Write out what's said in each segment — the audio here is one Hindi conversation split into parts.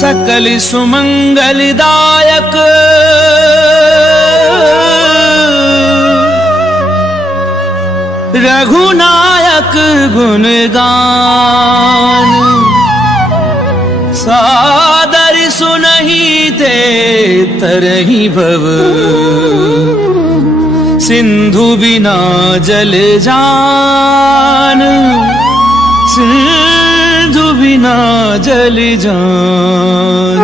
सकल सुमंगलदायक रघुनायक गुणगान सादर सुनहि ते तरहि भव सिंधु बिना जल जान सिंधु बिना जल जान।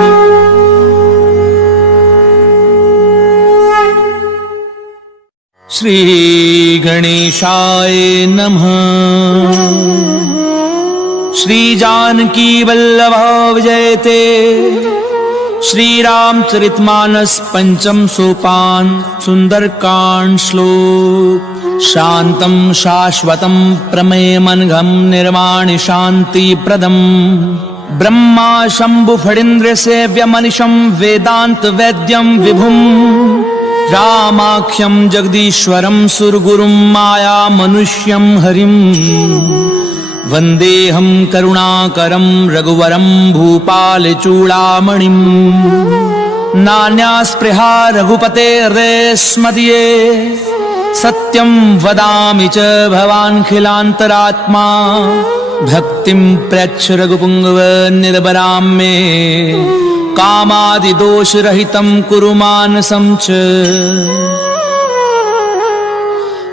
श्री गणेशाय नमः। श्री जानकी वल्लभा विजयते। श्री रामचरितमानस पंचम सोपान सुंदरकांड श्लोक। शांतं शाश्वतं प्रमेयमनघं निर्वाणि शांति प्रदम् ब्रह्मा शंभु फणीन्द्र सेव्यमनिशं वेदांत वैद्यं विभुम् रामाख्यं जगदीश्वरं सुरगुरुं माया मनुष्यं हरिं वन्देऽहं करुणाकरं रघुवरं भूपालचूडामणिं। नान्या स्पृहा रघुपतेर्स्मदीये सत्यं वदामि च भवान्खिलान्तरात्मा। भक्तिं प्रयच्छ रघुपुङ्गव निर्भरां मे कामादिदोषरहितं कुरु मानसं च।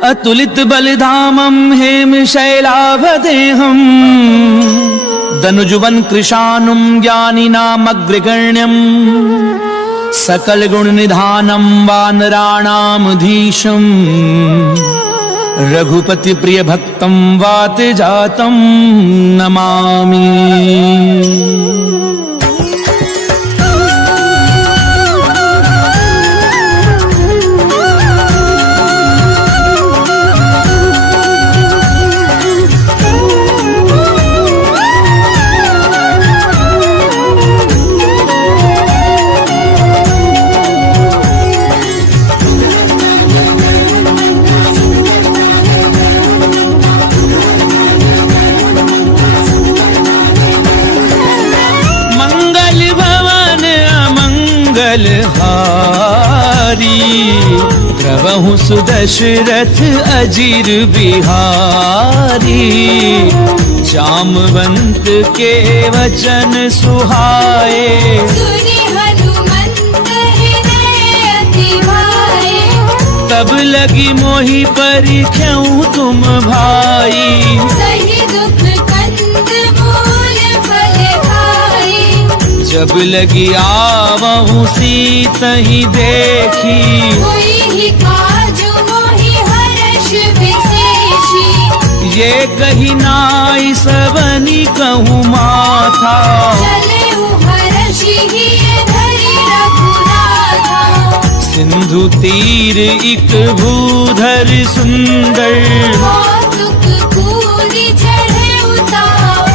अतुलित बलिधामं हेमशैलाभदेहं दनुजुवन कृशानुं ज्ञानिनामग्रगण्यं सकल गुण निधानं वानराणामधीशं रघुपति प्रिय भक्तं वात जातं नमामि। प्रभु सुदशरथ अजीर बिहारी। जामवंत के वचन सुहाए सुनि हनुमंत हृदय अति भाए। तब लगी मोहि परिख्याउ तुम भाई सही दुख कंद मूल फल खाई। जब लगी आवहु सीतहि देखी होई काजु मोहि हर्ष विशेषी। ये कही नाई सबनी कहूँ माथा चलेउ हर्षि धरि रघुनाथा। सिंधु तीर इक भूधर सुंदर कौतुक पूरी चढ़ेउ ताऊ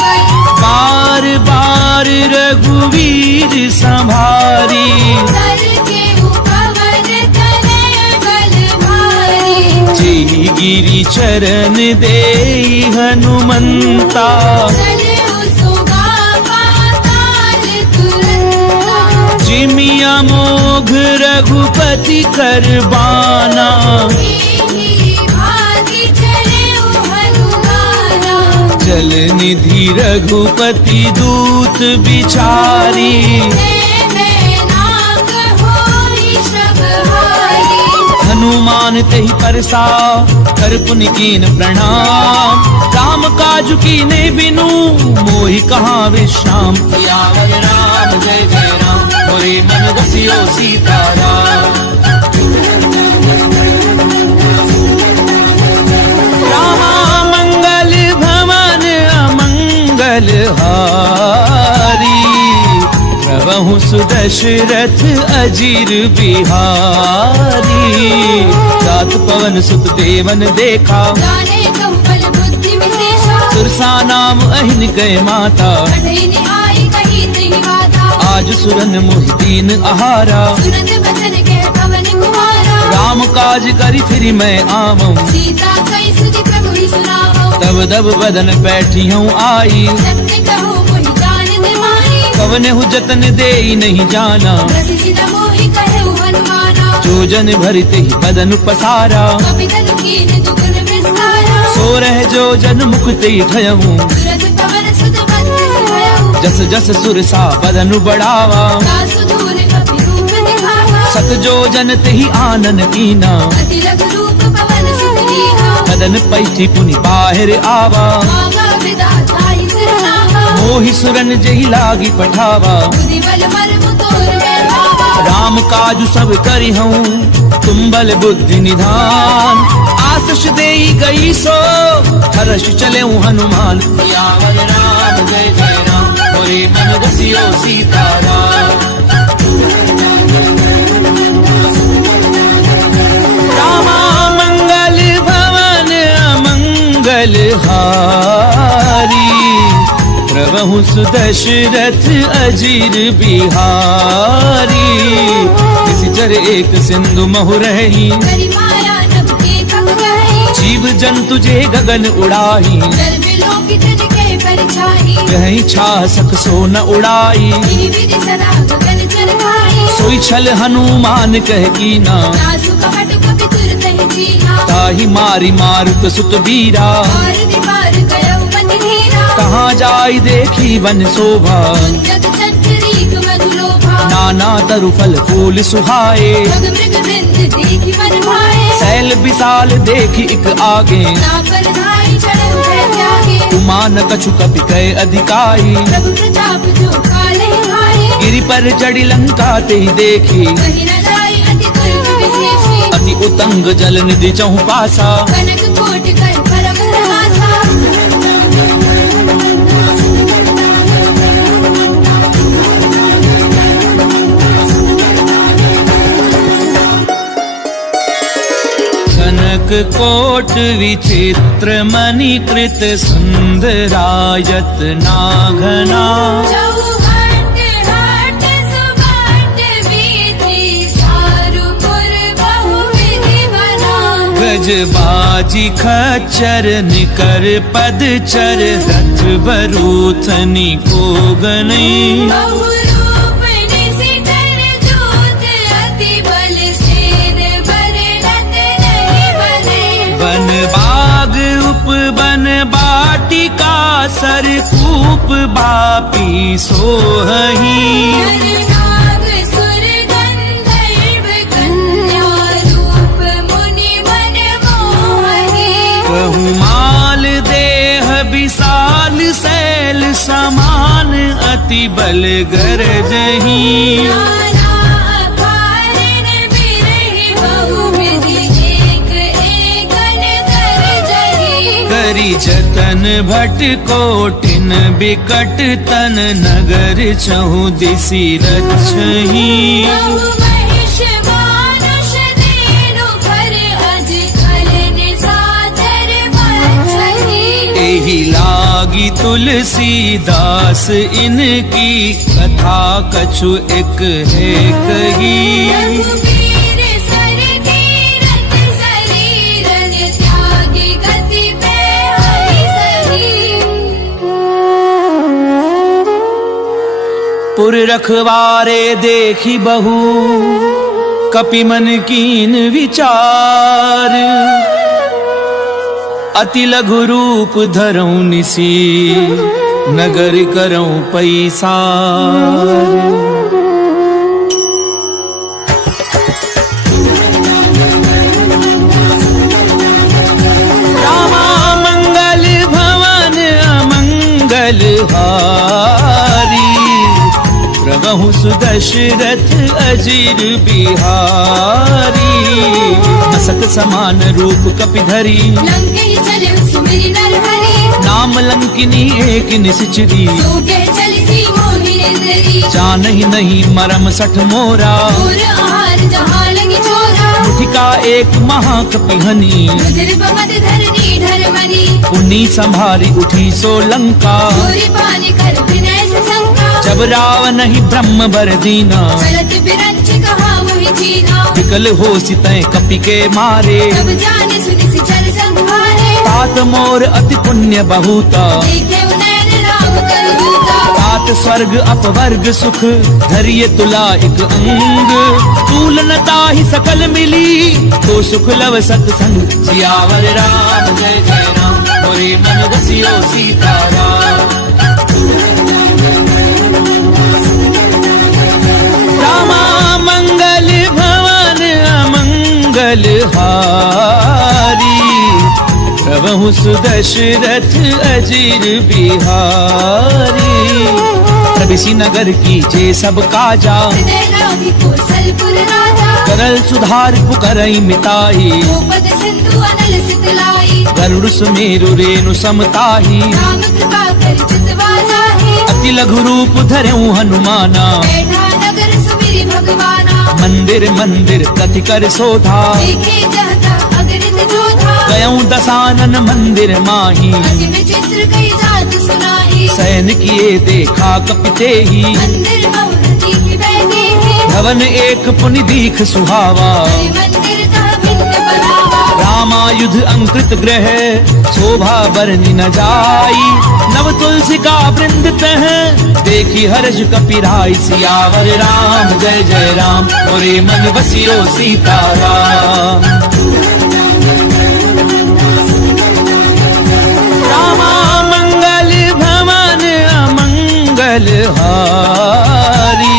पर। बार बार रघुवीर संभारी गिरि चरण दे हनुमंता। जिमिया मोघ रघुपति करबाना। जल निधि रघुपति दूत बिचारी। हनुमान तेहि परसा कर पुनि कीन प्रणाम। राम काज कीने बिनु मोहि कहाँ विश्राम। सियावर राम जय जय राम मोरे मन बसियो सीताराम। रामा मंगल भवन अमंगल हारी। प्रभु सुदशरथ अजीर बिहारी। सात पवन सुत देवन देखा सुरसा नाम अहिन गए माता। आज सुरन मोहि दीन आहारा। राम काज करि फिरि मैं आवऊं। तब दब बदन बैठी हूँ आई। कव अपने हु जतन दे नहीं जाना, जो जन भरते ही बदन पसारा, सो रह जो जन मुक्ति ठयहूँ, जस जस सुर सा बदन बढ़ावा, सत जो जन तेहि आनन कीना, बदन पैठी पुनि बाहिर आवा, मोहि सुरन जही लागी पठावा, राम काजु सब करी हूँ, तुम बल बुद्धि निधान, आशीष देई गई सो हर्ष चले हनुमान, सियावर राम जय जय राम, मोरे मन रसियो सीताराम। रामा मंगल भवन अमंगल हारी, प्रभु सुदशरथ अजीर बिहारी, किसी चर एक सिंधु महु रही, जीव जंतु जे गगन उड़ाई, कहीं छा सक सो न उड़ाई, सोई छल हनुमान कह कीना, ताहि मारी मारुत सुत बीरा, कहाँ जाई देखी वन शोभा, नाना तरु फल फूल सुहाए, सैल विशाल देखी एक आगे, उमान कछु कपि कय अधिकाई, गिरि पर चढ़ी लंका ते देखी, अति उतंग जल निधि चहु पासा, कोट विचित्र मणिकृत सुंदरायत नाघना, गजबाजी खच्चर निकर पदचर, रथ बरूथनी को गनी, बन बाग उपवन बाटिका, सर कूप बापी सोहही, बहुमाल देह विशाल शैल समान, अति बल गरजही, करी जतन भट कोटिन बिकट तन, नगर चहु दिसि रक्षही, एहि लागी तुलसीदास इनकी, कथा कछु एक है कही, पुर रखवारे देखी बहु, कपि मन कीन विचार, अति लघु रूप धरऊं निसी, नगर करऊं पैसार। रामा मंगल भवन अमंगल हारी, प्रभु सुदशरथ अजीर बिहारी, मसक समान रूप कपि धरी, नाम लंकिनी एक निश्चरी, जानहि नहीं मरम सठ मोरा, मुठिका एक महाकपि हनी, पुनी संभारी उठी सो लंका, जब रावण ही ब्रह्म बर दीना, विकल हो सितय कपि के मारे, तात मोर अति पुण्य बहुता, तात सात स्वर्ग अपवर्ग सुख धरिए तुला एक अंग। तुलनता ही सकल मिली तो सुख लव सत्संग। सियावर राम जय जय राम मोरे मन बसियो सीताराम। रामा मंगल भवन अमंगल हारी। प्रभु सुदशरथ अजीर बिहारी। प्रभिसी नगर की जे सब काजा करल सुधार पुकरई मिताई। गरुड़ सुमेरु रेणु समताही। अति लघु रूप धरऊ हनुमाना। मंदिर मंदिर कथि कर शोधा। गयऊ दसानन मंदिर माही। सैन किए देखा कपिते ही। भवन एक पुनि दीख सुहावा। रामायुध अंकृत ग्रह शोभा बरनि न जाई। नव तुलसी का वृंद तह देखी हर्ष कपिराई। सियावर राम जय जय राम मोरे मन बसियो सीताराम। रामा मंगल भवन अमंगल हारी।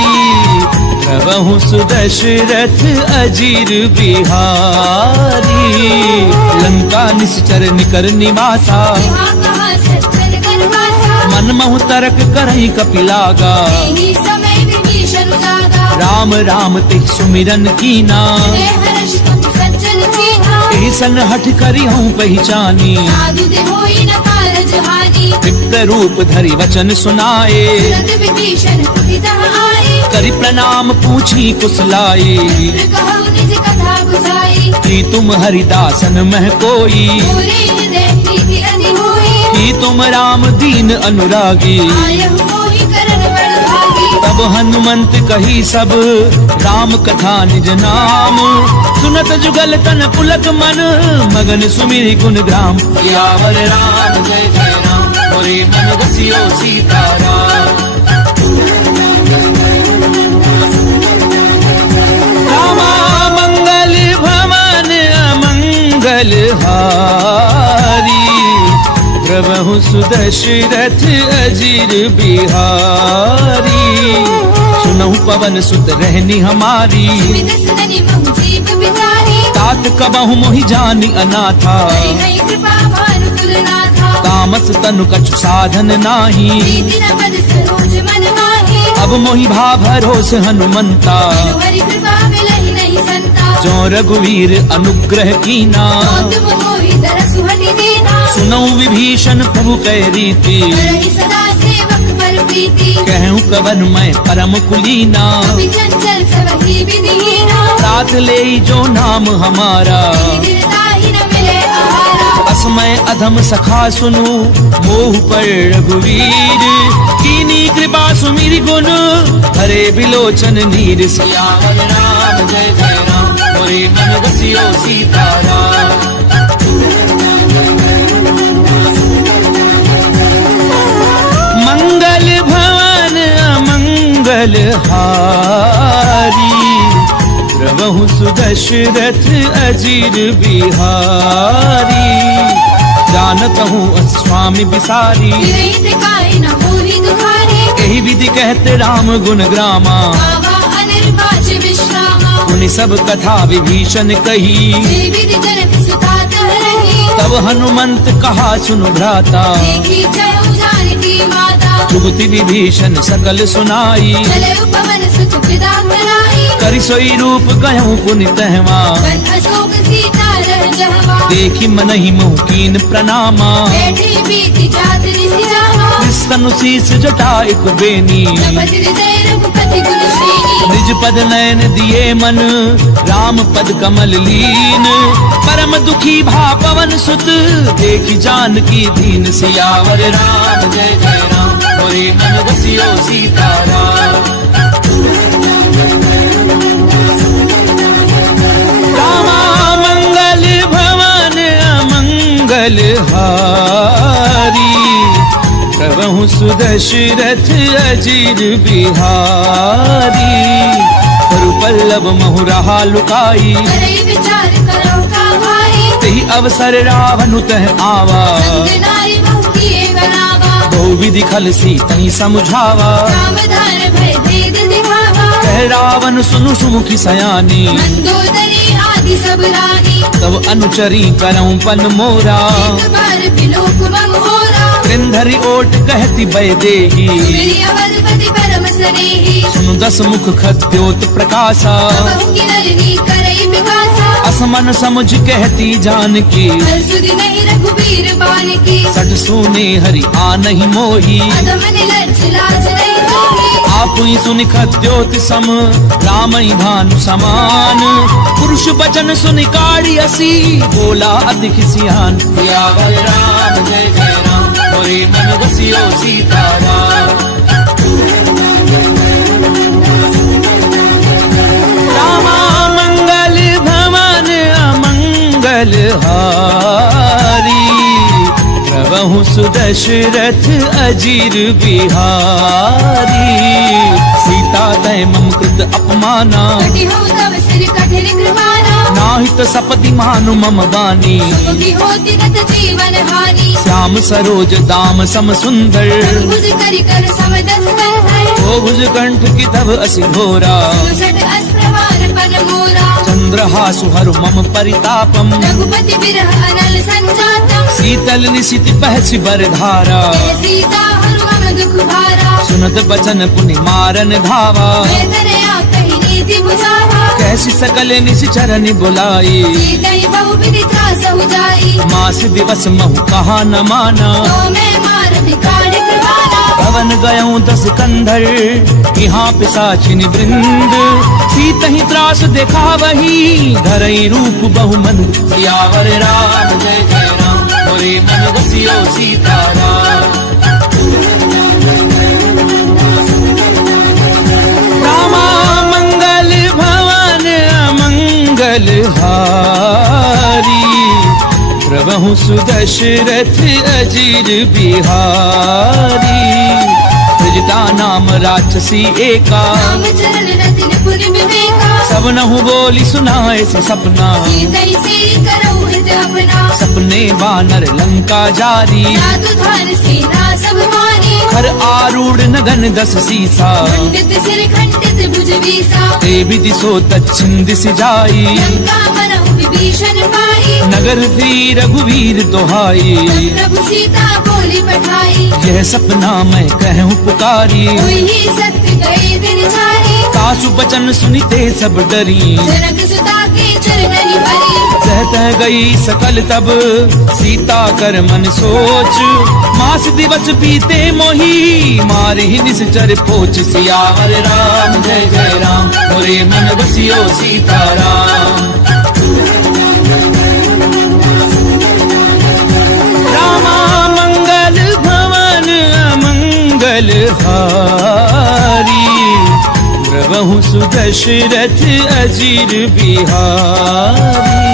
प्रभु सुदशरथ अजीर बिहारी। लंका निश्चर निकर निवासा। मन महु तरक करई कपिलागा। राम राम ते सुमिरन कीना। ऐसन हठ करी हूँ पहचानी। विप्त रूप धरि वचन सुनाए। करी प्रणाम पूछी कुशलाई। कि तुम हरिदासन मह कोई। कि तुम राम दीन अनुरागी। तब हनुमंत कही सब राम कथा निज नाम। सुनत जुगल तन पुलक मन मगन सुमिरि गुण ग्राम। सियावर राम जय जय राम मोरे मन बसियो सीताराम। रामा मंगल भवन अमंगल हारी। प्रभु सुदशरथ अजीर बिहारी। सुनहु पवन सुत रहनी हमारी। तात कबहु मोहि जानी अनाथा। तामस तनु कछु साधन नाही। अब मोहि भा भरोस हनुमंता। जो रघुवीर अनुग्रह कीना। सुनौ विभीषण प्रभु कै रीति। कहूँ कवन मैं परम कुलीना। तात ले जो नाम हमारा। असमय अधम सखा सुनु मोह पर रघुवीर। कीनी कृपा सुमिरि गुण हरे बिलोचन नीर। सियावर राम जय जय राम मोरे मन बसियो सीताराम। मंगल भवन अमंगल हारी। प्रभु सुदशरथ अजीर बिहारी। जानत हूँ स्वामी बिसारी। यही विधि कहते राम गुण ग्रामा। उन्हीं सब कथा विभीषण कही। तब हनुमंत कहा सुनु भ्राता। जुगति विभीषण सकल सुनाई। करि सोई रूप कहूँ पुनि तहवा। देखी मनहि मोह कीन प्रणामा। तनु शीस जटा एक बेनी। निज पद नयन दिए मन राम पद कमल लीन। परम दुखी भा पवन सुत देखी जानकी दीन। सियावर राम जय जय राम मोरे मन बसियो सीताराम। रामा मंगल भवन अमंगल हारी। प्रभु प्रभु सुदशरथ अजीर बिहारी, करु पल्लव महु रहा लुकाई, करे विचार करो का भाई, तेहि अवसर रावण तह आवा, संग नारी बहु किए बनावा, बहु विधि खल सीतहि समझावा, राम धार भय भेद दिखावा, कह रावण सुनु सुमुखी सयानी, मंदोदरी आदि सब रानी, तब अनुचरी करऊं पन मोरा, एक बार बिलोक मम होरा, कृंधरि ओट कहती बय देही, मेरी अवधपति परम स्नेही, सुनु दस मुख खद्योत प्रकाशा, बहु की नलिनी करई विकासा, असमन समझ कहती जानकी, हर सुधि नहीं रघुबीर बान की, सठ सुने हरि आनहि मोही, अधम निलज्ज लाज नहीं होगी, आप ही सुनि खद्योत सम रामई भानु समान, पुरुष बचन सुनि काढ़ी असी, बोला अति खिसियान, सियावर राम जय जय राम, मोरे मन बसियो सीताराम। रामा मंगल भवन अमंगल हारी, प्रभु सुदशरथ अजीर बिहारी, सीता तय मम कृत अपमाना, कटि हो तव सिर कठिन कृपाना, नाहित सपति मानु मम बानी, सुखी होती गत जीवन हानि, श्याम सरोज दाम सम सुंदर, भुज करि कर समदस है, ओ भुज कंठ की तब असि घोरा, सुषट अस्त्रवान पन मोरा, चंद्रहासु हरु मम परितापम, रघुपति बिरह अनल संजातम, शीतल निशिति पहसि बरधारा, जय सीता हनुमन दुख भारा, सुनत बचन पुनि मारन धावा, मैं दरया कही नीति बुझावा, कैसी सकल निशिचरनि बुलाई, सीतई बहु विधि त्रास हो जाई, मास दिवस महु कहा न माना, तो मैं मार बिकाड़ कृपाना, भवन गयऊं दस कंधर, यहाँ पिशाचिन वृंद, सीतहि त्रास देखा वही, धरई रूप बहु मनु, सियावर राम जय जय राम, मोरे मन बसियो सीताराम। रामा मंगल भवन अमंगल हारी, प्रभु सुदशरथ अजीर बिहारी, त्रिजटा नाम राक्षसी एका, राम चरण रतिन पुर विवेका, सब नहु बोली सुनाए से सपना, सीतई से करो हित अपना, सपने बानर लंका जारी, जादू धार सेना सब मानी, हर आरूढ़ नगन दस सीसा, खंडित सिर खंडित भुज बीसा, ते विधि सो दक्षिण दिश जाई, लंका मनहु विभीषण पाई, नगर थी रघुवीर दोहाई, प्रभु सीता बोली पठाई, यह सपना मैं कहूँ पुकारी, हुई सत्य गए दिन चारी, सासु बचन सुनिते सब डरी, जनक सुता के चरणनि भरी, सहत गई सकल तब सीता कर मन सोच, मास दिवस बीते मोही, मारे ही निश्चर पोच, सियावर राम जय जय राम, मोरे मन बसियो सीताराम। रामा मंगल भवन अमंगल हारी, प्रभु सुदशरथ अजीर बिहारी,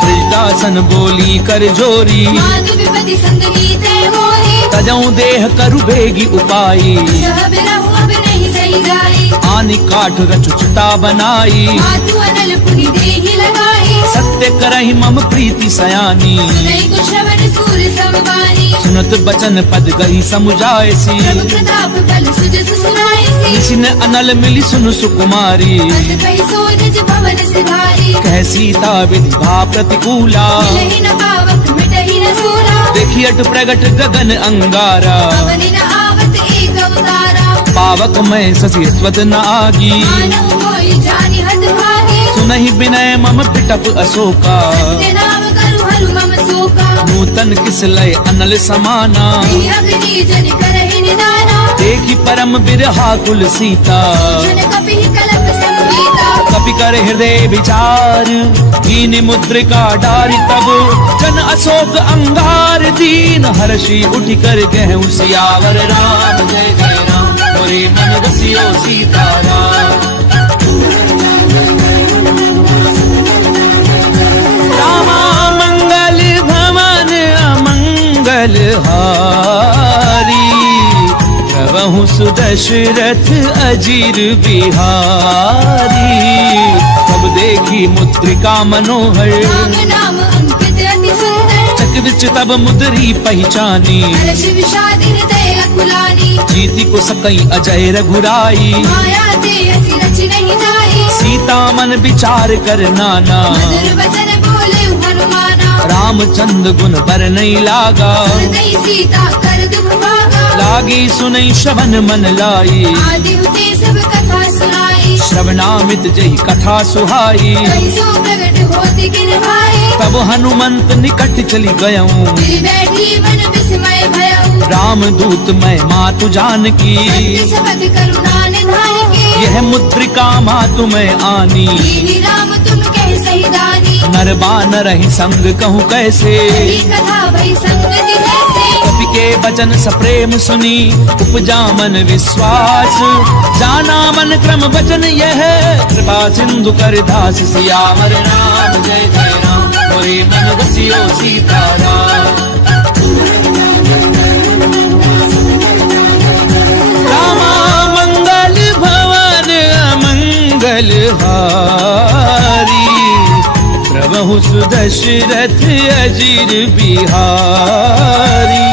त्रिजटासन बोली कर जोरी, माधु विपति संग नीते होई, तजऊं देह करु बेगी उपाई, सह बिरहु अब नहीं सही जाई, आनि काठ रचुचता बनाई, मातु अनल पुनि देहि लगाई, सत्य करहि मम प्रीति सयानी, सुनई को श्रवण सूर समवानी, सुनत बचन पद गही समुझायसी, प्रभु प्रताप बल सुजस सुनाईसी, निशिन अनल मिली सुनु सुकुमारी, अस कहि सो निज भवन सिधारी, कह सीता विधि भा प्रतिकूला, मिलहि न पावक मिटहि न सूरा, देखी अट प्रगट गगन अंगारा, पवनि न आवत एक अवतारा, पावक मैं ससी स्वत न आगी, मानव मोहि जानि हत भागी, सुनहि विनय मम पिटप अशोका, सत्य नाम करु हरु मम शोका, नूतन किस लय अनल समाना, नहीं अग्नि जन करहि निदाना, देखी परम बिरहा कुल सीता, जन कपिहि कलप संगीता, कपि कर हृदय विचार, दीन मुद्रिका डारी तब, जन अशोक अंगार दीन, हर्षि उठ कर गहूँ सियावर राम जय जय राम, मोरे मन बसियो सीताराम। रामा मंगल भवन अमंगल हारी, प्रभु सुदशरथ अजीर बिहारी। तब देखी मुद्रिका मनोहर, राम नाम अंकित अति सुंदर। चक विच तब मुद्री पहचानी, हर्ष विषाद हृदय अकुलानी। जीति को सकई अजय रघुराई, माया ते हसी रच नहीं जाई। सीता मन विचार कर नाना, मधुर वचन बोले हनुमाना। रामचंद्र गुण बर नहीं लागा, हृदय सीता कर दुख भागा। लागी सुनई श्रवण मन लाई, आदि हुते सब कथा सुनाई। श्रवणामित जही कथा सुहाई। कहीं सो प्रगट होते किन भाई। तब हनुमंत निकट चली गयऊं, फिर बैठी मन विस्मय भयऊ। राम दूत मैं मातु जानकी, सत्य शपथ करुणा निधान की। यह मुद्रिका मातु मैं आनी। दीनी राम तुम कह सही दानी। नर बानर ही संग कहूँ कैसे, हरी कथा भई संगति जैसे। कपि के वचन सप्रेम सुनी, उपजा मन विश्वास। जाना मन क्रम वचन यह, कृपा सिंधु कर दास। सियावर राम जय जय राम, मोरे मन बसियो सीताराम। रामा मंगल भवन अमंगल हारी, प्रभु सुदशरथ अजीर बिहारी।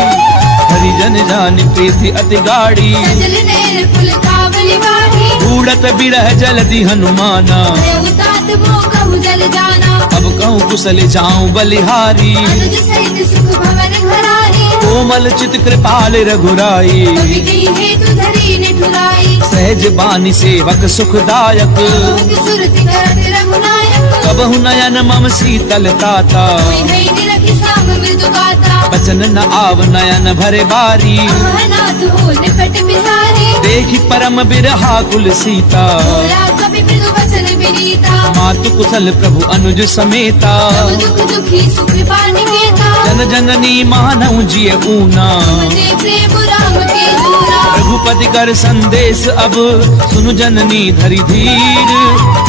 हरिजन जान प्रीति अति गाड़ी, सजल नैन कुल कावली वाही। उड़त बिरह जलधि हनुमाना, भयउ तात मोह कहु जल जाना। अब कहूँ कुशल जाऊं बलिहारी। अनुज सहित सुख भवन घराही। कोमल चित कृपाल रघुराई, कवि कही हेतु धरी निठुराई। सहज बानी सेवक सुखदायक। मोह सुरति करत रघुनायक। कबहु नयन मम शीतल ताता, कोई है निरखि साम मृदु गाता। बचन न आव नयन भरे बारी। अनाथ हो निकट बिसारी। देखी परम बिरहा कुल सीता, बोला कवि मृदु वचन विनीता। मातु कुशल प्रभु अनुज समेता। सब दुख दुखी सुख पानि केता। जन जननी मानव जिय ऊना, तुमते प्रेम राम के दूरा। रघुपति कर संदेश अब, सुनु जननी धरि धीर।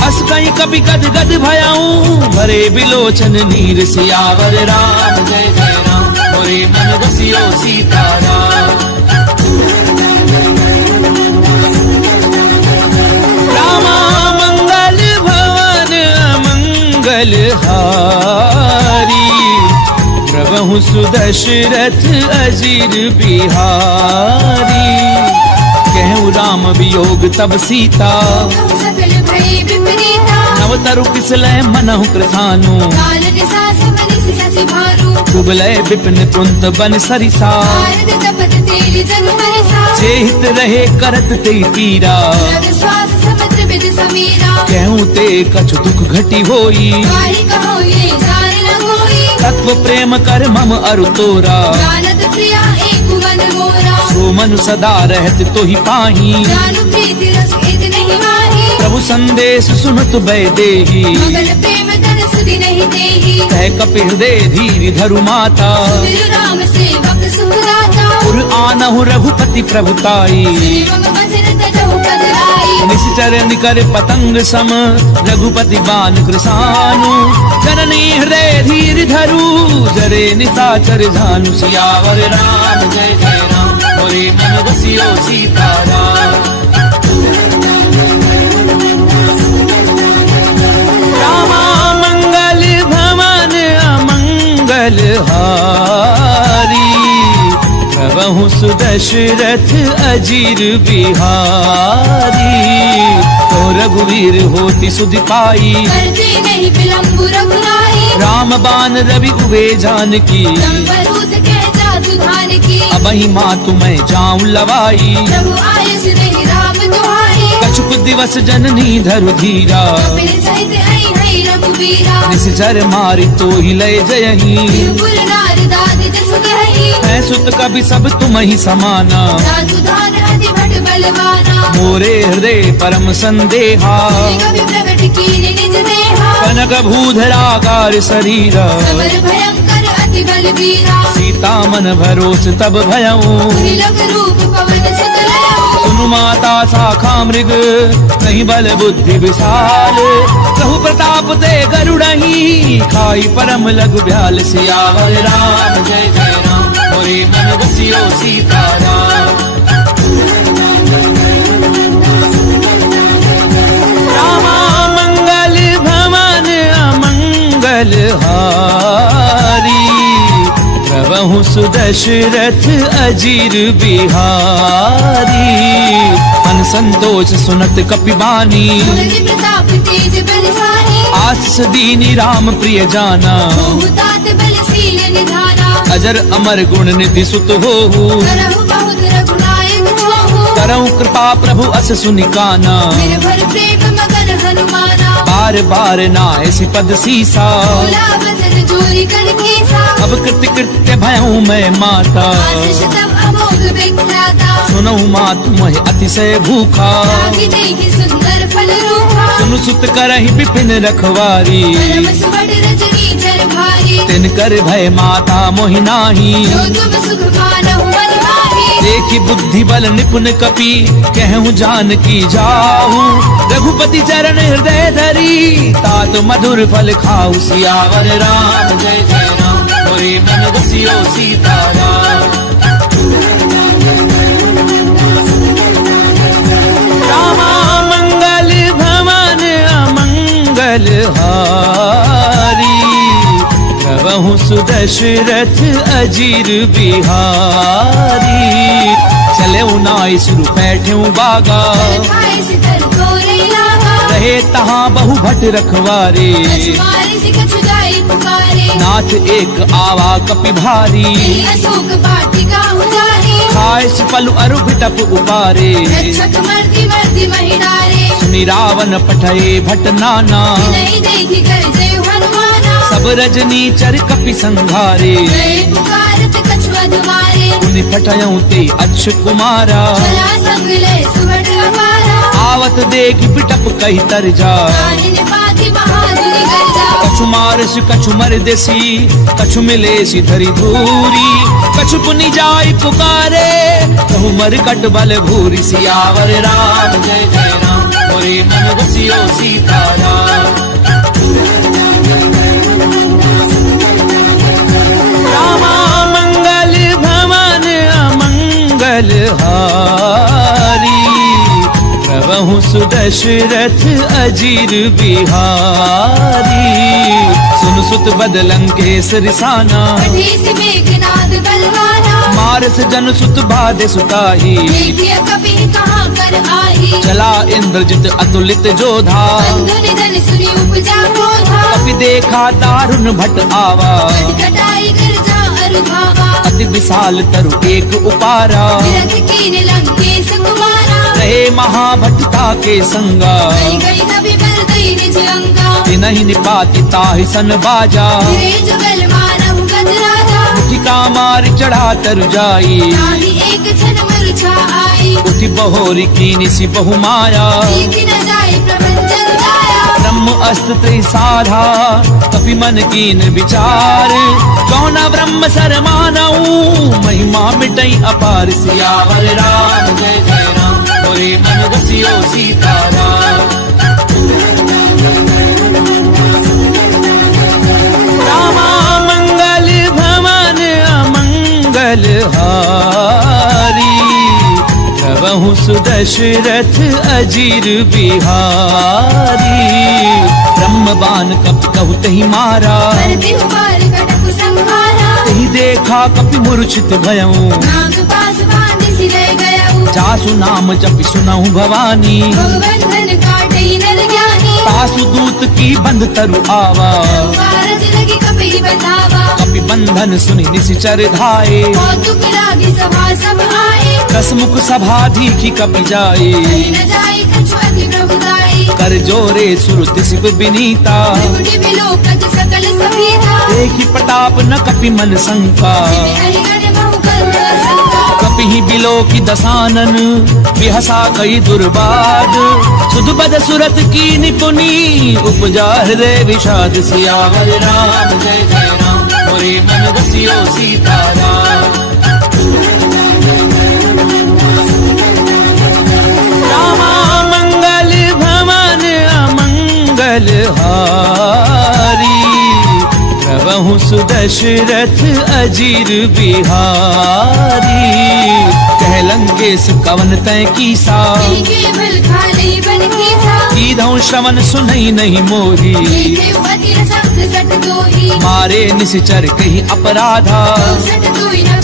अस कहीं कभी गद गद भयाऊं, भरे बिलोचन नीर। सियावर राम जय जय राम, मोरे मन बसियो सीताराम। रामा मंगल भवन अमंगल हारी, प्रभु सुदशरथ अजीर बिहारी। कहूँ राम वियोग तब सीता, कहु सकल भई विपरीता। नवतरु किसलय मनहु कृतानु। काल निसा समनिस ससि भानु। कुबलय विपिन कुंत बन सरिसा, भारत तपत तेल जग बरसा। जेहित रहे करत ते पीरा। रग श्वास समुद्र विद समीरा। कहूँ ते कछु दुख घटी होई, गाहि कहो ये जान न कोई। तत्व प्रेम कर मम अरु तोरा। जानत प्रिया एक मन मोरा। सो मनु सदा रहत तो ही पाही, जानू प्रीति रस इत नहीं माही। प्रभु संदेश सुनत भय देही। मगन प्रेम धन सुधि नहीं देही। कह कपिल दे धीर धरु माता, सुमिर राम सेवक सुखदाता। पुर आनहु रघुपति प्रभुताई। श्री मम वचन तजहु पद लाई। निश्चर निकर पतंग सम, रघुपति बान कृसानु। जननी हृदय धीर धरु, जरे निशाचर झानु। सियावर राम जय जय राम, मोरे मन बसियो सीताराम। रामा मंगल भवन अमंगल हारी, प्रभु सुदशरथ अजीर बिहारी। तो रघुवीर होती सुधि पाई, करते नहीं विलंब रघुराई। राम बान रवि उबे जानकी। संबरूत के जातु धान की। अबहि मातु मैं जाऊं लवाई, प्रभु आयस नहीं राम दुहाई। कछुक दिवस जननी धरु धीरा। कपिल सहित आई है रघुबीरा। निश्चर मारी तो ही लय जयही, बिरबुल नार दाद जस गहई। मैं सुत कभी सब तुम ही समाना। जातु धान अति भट बलवाना। मोरे हृदय परम संदेहा, कवि प्रगट कीन निज देहा। कनक भूधराकार शरीरा। सबल भयंकर अति बलबीरा। सीता मन भरोस तब भयऊं, त्रिलोक रूप पवन सुत लयऊ। सुनु माता शाखा मृग, नहीं बल बुद्धि विशाल। कहु प्रताप ते गरुड़ही, खाई परम लघु ब्याल। सियावर राम जय जय राम, मोरे मन बसियो सीताराम। सुदशरथ अजीर बिहारी। मन संतोष सुनत कपिबानी, मुनि प्रताप तेज बलशाही। आशीष दीनी राम प्रिय जाना, तात बलशील निधाना। अजर अमर गुण निधि सुत होहु, करहु बहुत रघुनायक होहु। करहु कृपा प्रभु अस सुनिकाना। निर्भर प्रेम मगन हनुमाना। बार बार नायसि पद सीसा, बोला बचन जोरी कर कीसा। अब कृत्य कृत्य भयऊ मैं माता। आशीष तब अमोघ विख्याता। सुनहु मातु मोहि अतिशय भूखा, लागी देखि सुंदर फल रूपा। सुनु सुत करहि विपिन रखवारी। परम सुबह रजनी चर भारी। तिन कर भय माता मोहि नाही, जो तुम सुख मानहु मन माही। देखी बुद्धि बल निपुण कपि, कहूँ जानकी जाहू। रघुपति चरण हृदय धरी, तात मधुर फल खाऊ। सियावर राम जय जय राम, मोरे मन बसियो सीताराम। रामा मंगल भवन अमंगल हारी, प्रभु सुदशरथ अजीर बिहारी। चले नाई सुरु बैठे बागा, खाए सितर तोरे लागा। रहे तहाँ बहु भट रखवारे। मारे से कछु जाए पुकारे। नाथ एक आवा कपि भारी, अशोक वाटिका उजारी। खाए सुपलु अरु बिटप उपारे। रक्षक मर्दी मर्दी महिडारे। सुनि रावण पठये भट नाना, नहीं देखी कर जय हनुमाना। सब रजनी चर कपि संघारे। जय पुकारत कछु अधमारे। उनि पठयऊ ते अक्ष कुमारा, चला संग ले सुबह अपारा। आवत देख बिटप कही तर जा। कानन पाति महाधुनि गर्जा। कछु मारस कछु मरदेसी, कछु मिलेसी धरि धूरी। कछु पुनि जाय पुकारे, कहु मर कट बल भूरी। सियावर राम जय जय राम, मोरे मन बसियो सीताराम। रामा मंगल भवन अमंगल हारी, प्रभु सुदशरथ अजीर बिहारी। सुन सुत बदलंकेश रिसाना, कठीस मेघनाद बलवाना। मारस जन सुत बाधे सुताही। देखिए कपि कहाँ कर आई। चला इंद्रजित अतुलित जोधा, बंधु निधन सुनी उपजा क्रोधा। कपि देखा दारुण भट आवा। कटाई गर्जा अरु भावा। अति विशाल तरु एक उपारा, विरथ कीन लंकेश कुमारा। रहे महाभटता के संगा। गई गई कभी कर गई निज अंगा। नहीं निपाति ताहि सन बाजा, रे जुगल मानव गज राजा। मुठिका मार चढ़ा तर जाई। ताहि एक क्षण मूर्छा आई। उठि बहोरी कीनी सी बहु माया। सीखी न जाए प्रपंचन जाया। ब्रह्म अस्त्र त्रिसाधा, कपि मन कीन विचार। कौना ब्रह्म सर मानऊ, महिमा मिटई अपार। सियावर राम जय जय राम, मोरे मन बसियो सीताराम। रामा मंगल भवन अमंगल हारी, प्रभु सुदशरथ अजीर बिहारी। ब्रह्मबान कपि कहु तहि मारा, भरति हुबार कटक संहारा। तहि देखा कपि मूर्छित भयऊ। नाग पास बांधि सिरय गयऊ। जासु नाम जपि सुनहु भवानी, भगवंधन काटई नर ज्ञानी। तासु दूत की बंध तरु आवा। कारज लगी कपि बतावा। कपि बंधन सुनि निशिचर धाये। कौतुक लागी सभा सब आए। दसमुख सभा दीखी कपि जाए। कहि न जाए कछु अति प्रभुदाई। कर जोरे सुर दिसिप बिनीता, त्रिपुटी बिलोकत सकल सभीता। देखी प्रताप न कपि मन शंका। हरिहर बहु करुण संका। कपि ही बिलो की दसानन, बिहसा कई दुर्बाद। सुध बद सुरत की निपुनी, उपजा हृदय विषाद। सियावर राम जय जय राम, मोरे मन बसियो सीताराम। रामा मंगल भवन अमंगल हारी, प्रभु सुदशरथ अजीर बिहारी। कह लंकेश कवन तय कीसा, केवल खाली बन कीसा। कीधौ श्रवण सुनई नहीं मोही। देखे अति सख्त सट दोही। मारे निशिचर कही अपराधा, सट दोई न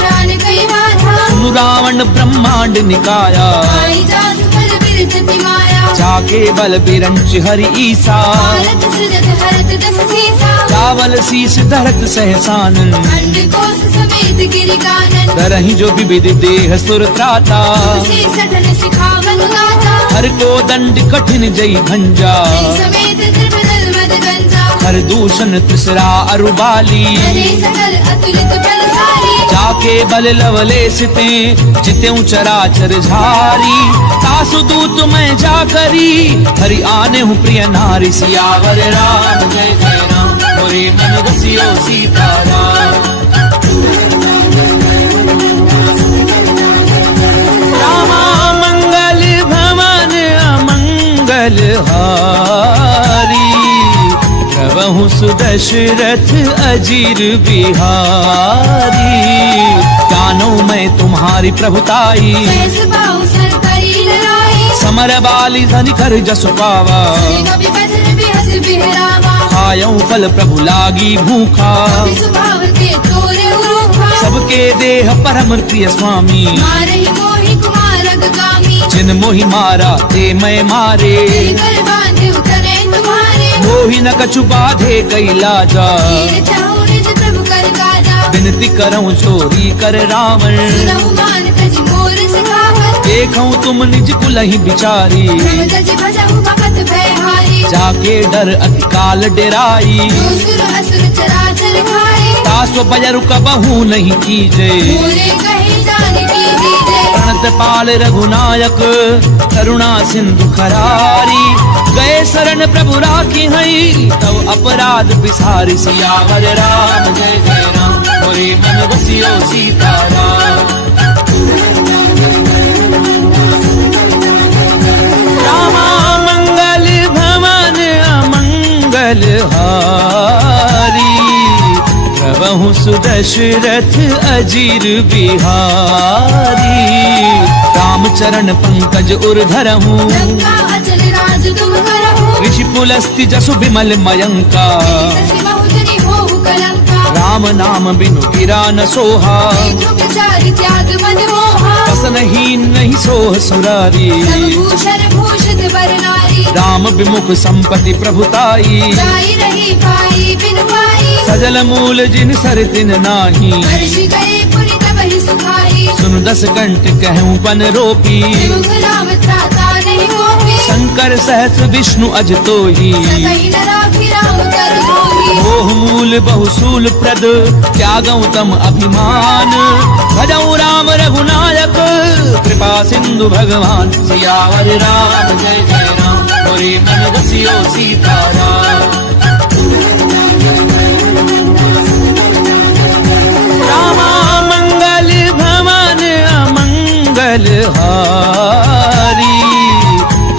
सुनु रावण ब्रह्मांड निकाया, आई जासु बल बिरजति माया, जाके बल बिरंच हरि ईसा, भारत सृजत हरत दस सीसा, चावल शीस धरत सहसानन, खंड कोस समेत गिरि कानन, करहि जो विविध देह सुर त्राता, तुलसी सठन सिखावन गाथा, हर को दंड कठिन जई भंजा, जय समेत त्रिपदल मद गंजा, हर दूषण त्रिसरा अरुबाली, हरे सकल अतुलित बलशाली, जाके बल लवलेश ते जित्यों चराचर झारी, तासु दूत मैं जा करी, हरि आने हूँ प्रिय नारी, सियावर राम जय जय राम, मोरे मन रसियो सीताराम। रामा मंगल भवन अमंगल हारी, प्रभु सुदशरथ अजीर बिहारी, जानो मैं तुम्हारी प्रभुताई, सहस बाहु सर करी लड़ाई, समर बाली धनि कर जस पावा, कवि बचन बिहस बिहरावा, खायऊ फल प्रभु लागी भूखा, कवि स्वभाव के तोरे उरूखा, सबके देह परम प्रिय स्वामी, मारहि मोहि कुमारग गामी, जिन मोहि मारा ते मैं मारे, कर बांधे उतरे तुम्हारे, मोहि न कछु बाधे कैला जा, तीर चाहु निज प्रभु कर काजा, विनती करऊं चोरी कर रावण, सुनहु मान तज मोर सिखावत, देखऊं तुम निज कुलहि बिचारी, प्रभु तज भजहु भगत भयहारी, जाके डर अति काल डेराई, जो सुर असुर चराचर खाए, तासो बजरु कबहू नहीं कीजे, मोरे कहे जान की दीजे, प्रणत पाल रघुनायक करुणा सिंधु खरारी, गए शरण प्रभु राखी हई, तब अपराध बिसारी, सियावर राम जय जय राम, मोरे मन बसियो सीताराम। रामा मंगल भवन अमंगल हारी, प्रभु सुदशरथ अजीर बिहारी, राम चरण पंकज उर धरहूँ, लंका अचल राज तुम करहु, ऋषि पुलस्ति जसु विमल मयंका, शशि बहुजनी होहु कलंका, राम नाम बिनु गिरा न सोहा, दुख चारि त्याग मन मोहा, बसनहीन नहीं सोह सुरारी, सब भूषण भूषित वर नारी, राम विमुख संपत्ति प्रभुताई, जाई रही पाई बिन पाई, सजल मूल जिन सर तिन नाही, वर्ष गए पुनि तबहि सुखाई, सुन दस कंठ कहूँ पन रोपी, त्रिमुख राम त्राता नहीं मोही, शंकर सहस्र विष्णु अज तोही, सकहि न राखी राम कर धोही, मोह मूल बहुसूल प्रद त्यागऊ तम अभिमान, भजऊ राम रघुनायक कृपा सिंधु भगवान, सियावर राम जय जय राम, मोरे मन रसियो सीताराम। रामा मंगल भवन अमंगल हारी,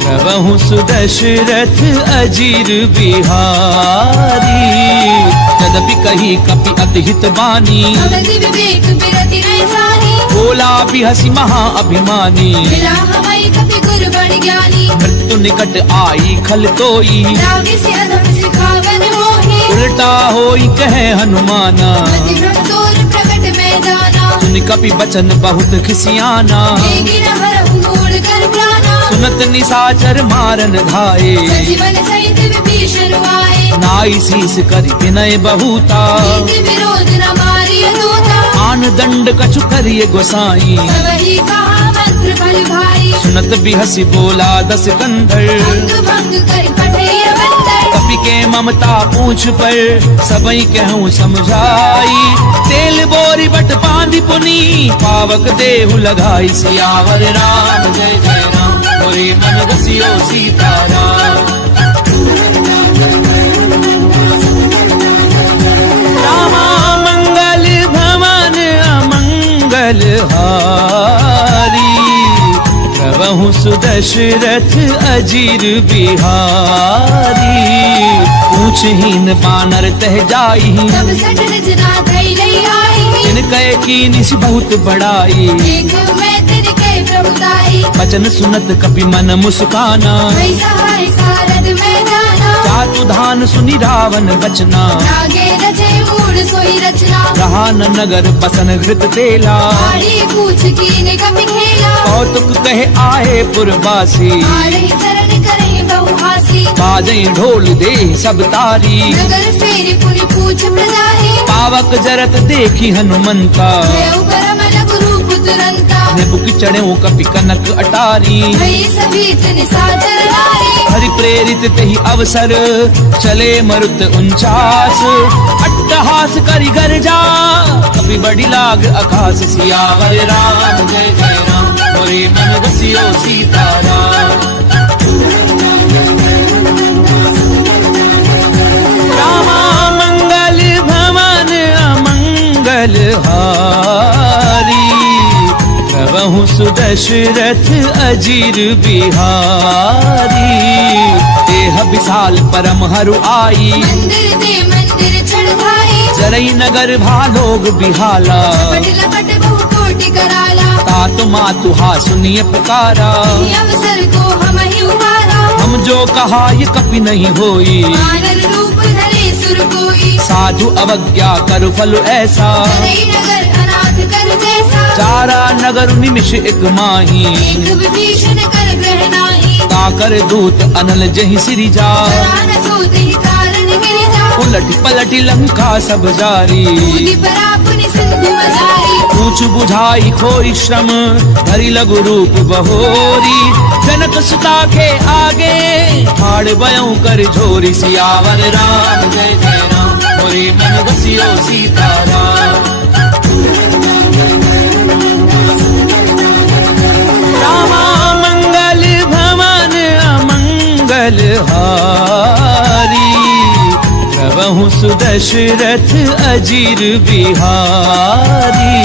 प्रभु सुदशरथ अजीर बिहारी, यद्यपि कही कपि अति हित बानी, भगति विवेक बिरति नैसानी, बोला बिहसी महा अभिमानी, मिला हमाई कपि गुर बड़ ज्ञानी, मृत्यु निकट आई खल तोई, रावि से अधम सिखावन मोही, उल्टा होई कहे हनुमाना, मति भ्रम तोर प्रगट में जाना, सुन कपि बचन बहुत खिसियाना, देगी न हरहु मूढ़ कर प्राणा, सुनत निसाचर मारन धाये, सजीवन सहित विभीषण आए, नाई शीस करि विनय बहुता, नीति विरोध न मारिय दूता, आन दंड कछु करिय गोसाई, सबहि कहा मंत्र बल भाई, सुनत बिहसी बोला दस कंधर, अंग भंग कर पठेय बंदर, कपि के ममता पूछ पर सबई कहूँ समझाई, तेल बोरी बट बांधि पुनी पावक देहु लगाई, सियावर राम जय जय राम, मोरे मन रसियो सीताराम। रामा मंगल भवन अमंगल हारी, प्रभु सुदशरथ अजीर बिहारी, पूछहीन बानर तह जाई, तब सठ रचना धई लई आई, जिन कहे की निस बहुत बड़ाई, देख मैं तिनके प्रभुताई, बचन सुनत कपि मन मुस्काना, भई सहाय सारद में जाना, जातु धान सुनि रावण बचना, लागे रचे मूढ़ सोई रचना रहा न नगर बसन घृत तेला आड़ी पूछ कीन कपि खेला कौतुक कहे आए पुरवासी आड़े चरण करे बहुहासी बाजई ढोल दे सब तारी नगर फेरी पुनि पूछ प्रजाहि पावक जरत देखी हनुमंता देव परम लघु रूप तुरंता निबुक चढ़े कपि कनक अटारी भई सभी तिन साचर नारी हरि प्रेरित तेहि अवसर चले मरुत 49 अट्टहास करि गर्जा कपि बड़ी लाग आकाश सियावर राम जय जय राम मोरे मन बसियो सीताराम रामा मंगल भवन अमंगल हारी प्रभु सुदशरथ अजीर बिहारी देह विशाल परम हरु आई मंदिर दे मंदिर चढ़ाई जरई नगर भालोग बिहाला पट लपट बहु कोटि कराला तात मातु हा सुनिय पुकारा ये अवसर को हम ही उबारा हम जो कहा ये कपि नहीं होई मानव रूप धरे सुर कोई साधु अवज्ञा कर फल ऐसा करई नगर अनाथ कर जैसा चारा नगर निमिष एक माही एक विभीषण कर ग्रह नाही ताकर दूत अनल जहि सिरि जा प्राण सोते ही कारण गिर जा उलट पलट लंका सब जारी कूदी परा पुनि सिंधु मजारी पूछ बुझाई खोई श्रम धरि लघु रूप बहोरी जनक सुता के आगे ठाड़ बयऊ कर झोरी सियावर राम जय जय राम मोरे मन बसियो सीताराम रामा मंगल भवन अमंगल हारी प्रभु सुदशरथ अजीर बिहारी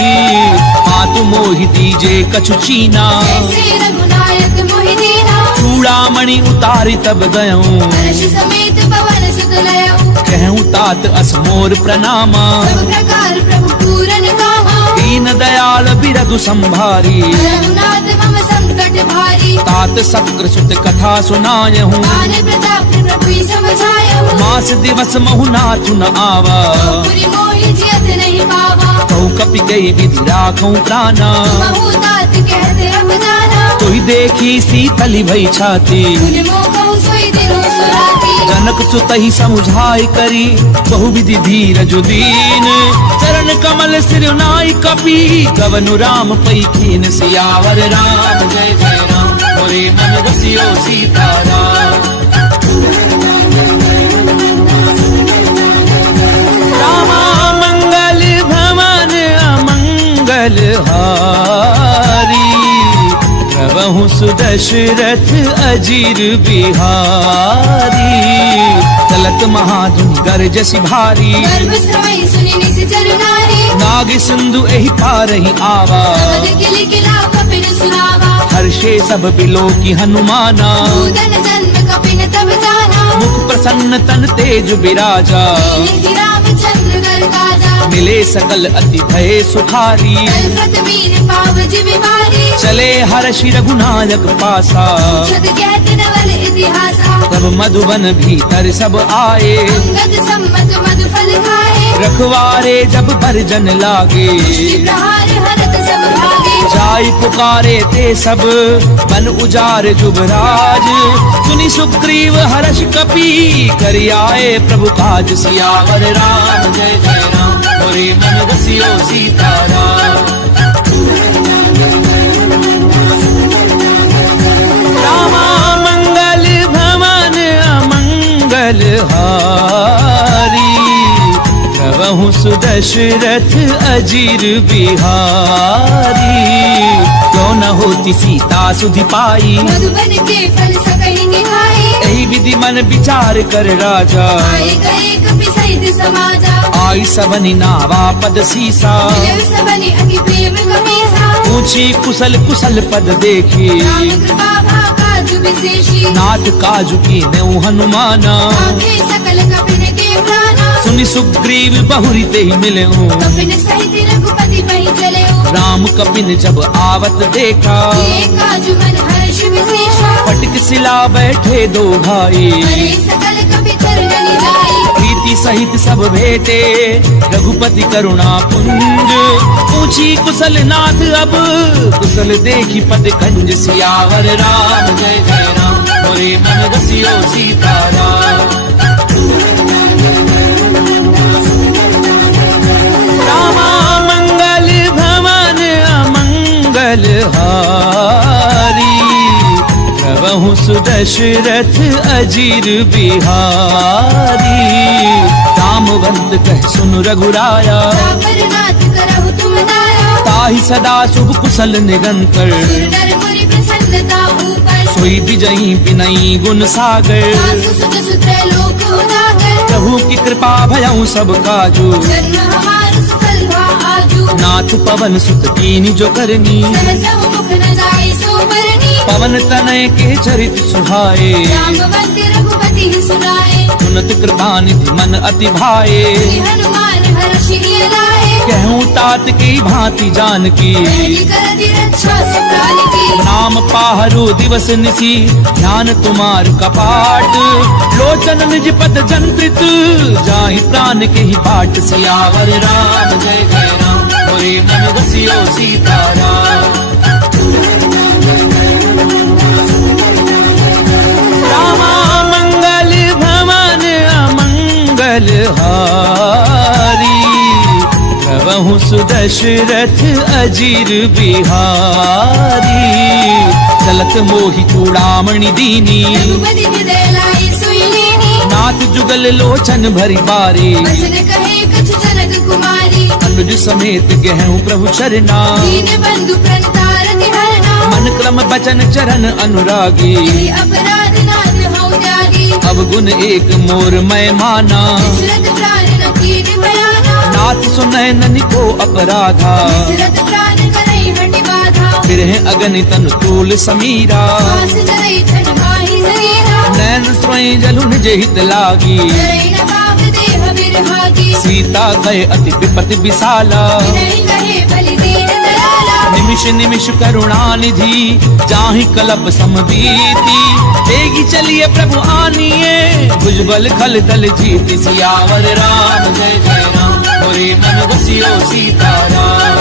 मातु मोहि दीजे कछु चीना जैसे रघुनायक मोहि दीना चूड़ामणि उतारि तब गयऊं हर्ष समेत पवन सुत लयऊ कहूँ तात असमोर प्रणामा सब प्रकार प्रभु पूरन कामा दीन दयाल बिरधु संभारी रघुनाथ मम संकट भारी तात सक्र सुत कथा सुनायहूँ मान प्रताप प्रभु समझायऊ मास दिवस महु नाथु न आवा पुरि मोहि जियत नहीं पावा कहूँ कपि गई विधि राखूं प्राणा महु तात कहते अब जाना तोहि देखी सीतली भई छाती पुनि मोह कहु सोई दिनो सुराती जनक सुतहि समुझाई करी बहु विधि धीरज दीन चरण कमल सिर नाई कपि गवनु राम पै कीन सियावर राम जय जय राम मोरे मन बसियो सीताराम रामा मंगल भवन अमंगल हारी प्रभु सुदशरथ अजीर बिहारी चलत महाधुन गरजसि भारी गर्भ समय सुनि निश्चर नारी नाग सिंधु एहि पारहि आवा पद किलि किला कपिन सुनावा हर्षे सब बिलो की हनुमाना पूजन जन्म कपिन तब जाना मुख प्रसन्न तन तेज बिराजा श्री रामचंद्र घर काजा मिले सकल अति भय सुखारी कल्पत मीन पाव जिमिवारी चले हर्षि रघुनायक पासा छद कहत नवल इतिहासा तब मधुबन भीतर सब आए अंगद सम्मत मधु फल खाए रखवारे जब भरजन लागे पुष्टि प्रहार हरत सब भागे जाई पुकारे ते सब बन उजार जुबराज सुनि सुग्रीव हर्ष कपि करि आए प्रभु काज सियावर राम जय जय राम मोरे मन बसियो सीताराम रामा मंगल भवन अमंगल हारी प्रभु सुदशरथ अजीर बिहारी क्यों न होती सीता सुधि पाई मधुबन के फल सकहि निभाए यही विधि मन विचार कर राजा आए गए कपि सहित समाजा आई सबनि नावा पद सीसा मिलव सबनि अति प्रेम कपीसा पूछी कुशल कुशल पद देखी राम कृपा भाकाजु विशेषी नाथ काजु की नेउ हनुमाना आखे सकल कपिन के प्राणा सुनि सुग्रीव बहुरी ते मिले कपिन सहित रघुपति पहि चले राम कपिन जब आवत देखा काजु मन हर्ष विशेषा पटिक सिला बैठे दो भाई हरे सकल कपि चरण जाई प्रीति सीती सहित सब भेटे रघुपति करुणा पुंज। पूछी कुशल नाथ अब कुशल देखी पद कंज। सियावर राम जय जय राम मोरे मन बसियो सीताराम। रामा मंगल भवन अमंगल हारी प्रभु सुदशरथ अजीर बिहारी। राम बंद कह सुन रघुराया जापर नाथ करहु तुम दाया। ताहि सदा शुभ कुशल निरंतर सुरनर मुनि प्रसन्नता ऊपर। सोई विजयी विनयी गुण सागर। सासु सुत सुत्र लोक उजागर। प्रभु की कृपा भयउ सब काजू। जन्म हमारो सफल हुआ आजू। नाथ पवन सुत कीनी जो करनी सहसहु मुख न जाए सो बरनी। पवन तनय के चरित सुहाए रामवंत रघुपति सुनाए। सुनत कृपा निधि मन अति भाए। श्री हनुमान हर्षि लाए। कहूँ तात की भांति जानकी मेरी कर दी रक्षा सुकाल की। नाम पाहरो दिवस निसी ध्यान तुम्हार कपाट। लोचन निज पद जंत्रित जाहि प्राण के ही बाट। सियावर राम जय जय राम मोरे मन बसियो सीताराम। रामा मंगल भवन अमंगल हारी प्रभु सुदशरथ अजीर बिहारी। चलत मोहि चूड़ामणि दीनी रघुपति हृदय लाई सोई लेनी। नाथ जुगल लोचन भरी बारी। बचन कहे कछु जनक कुमारी। अनुज समेत गहूँ प्रभु चरना दीन बंधु प्रणतारति हरना। मन क्रम बचन चरण अनुरागी। यदि अपराध नाथ हौ त्यागी। अब गुण एक मोर मैं माना दशरथ प्राण न कीन भयाना। नाथ सुनय ननि को अपराधा। दशरथ प्राण करई हटि बाधा। फिर है अगणितन तूल समीरा। पास धरई छन माहि शरीरा। नैन स्वयं जलु निज हित लागी। धरई न पाप देह बिरहागी। सीता गए अति विपति विशाला। विनय कहे बलि दीन दयाला। निमिष निमिष करुणा निधि जाहि कलप समबीती। तेगी चलिए प्रभु आनिए भुजबल खल दल जीति। सियावर राम जय जय राम मोरे मन बसियो सीताराम।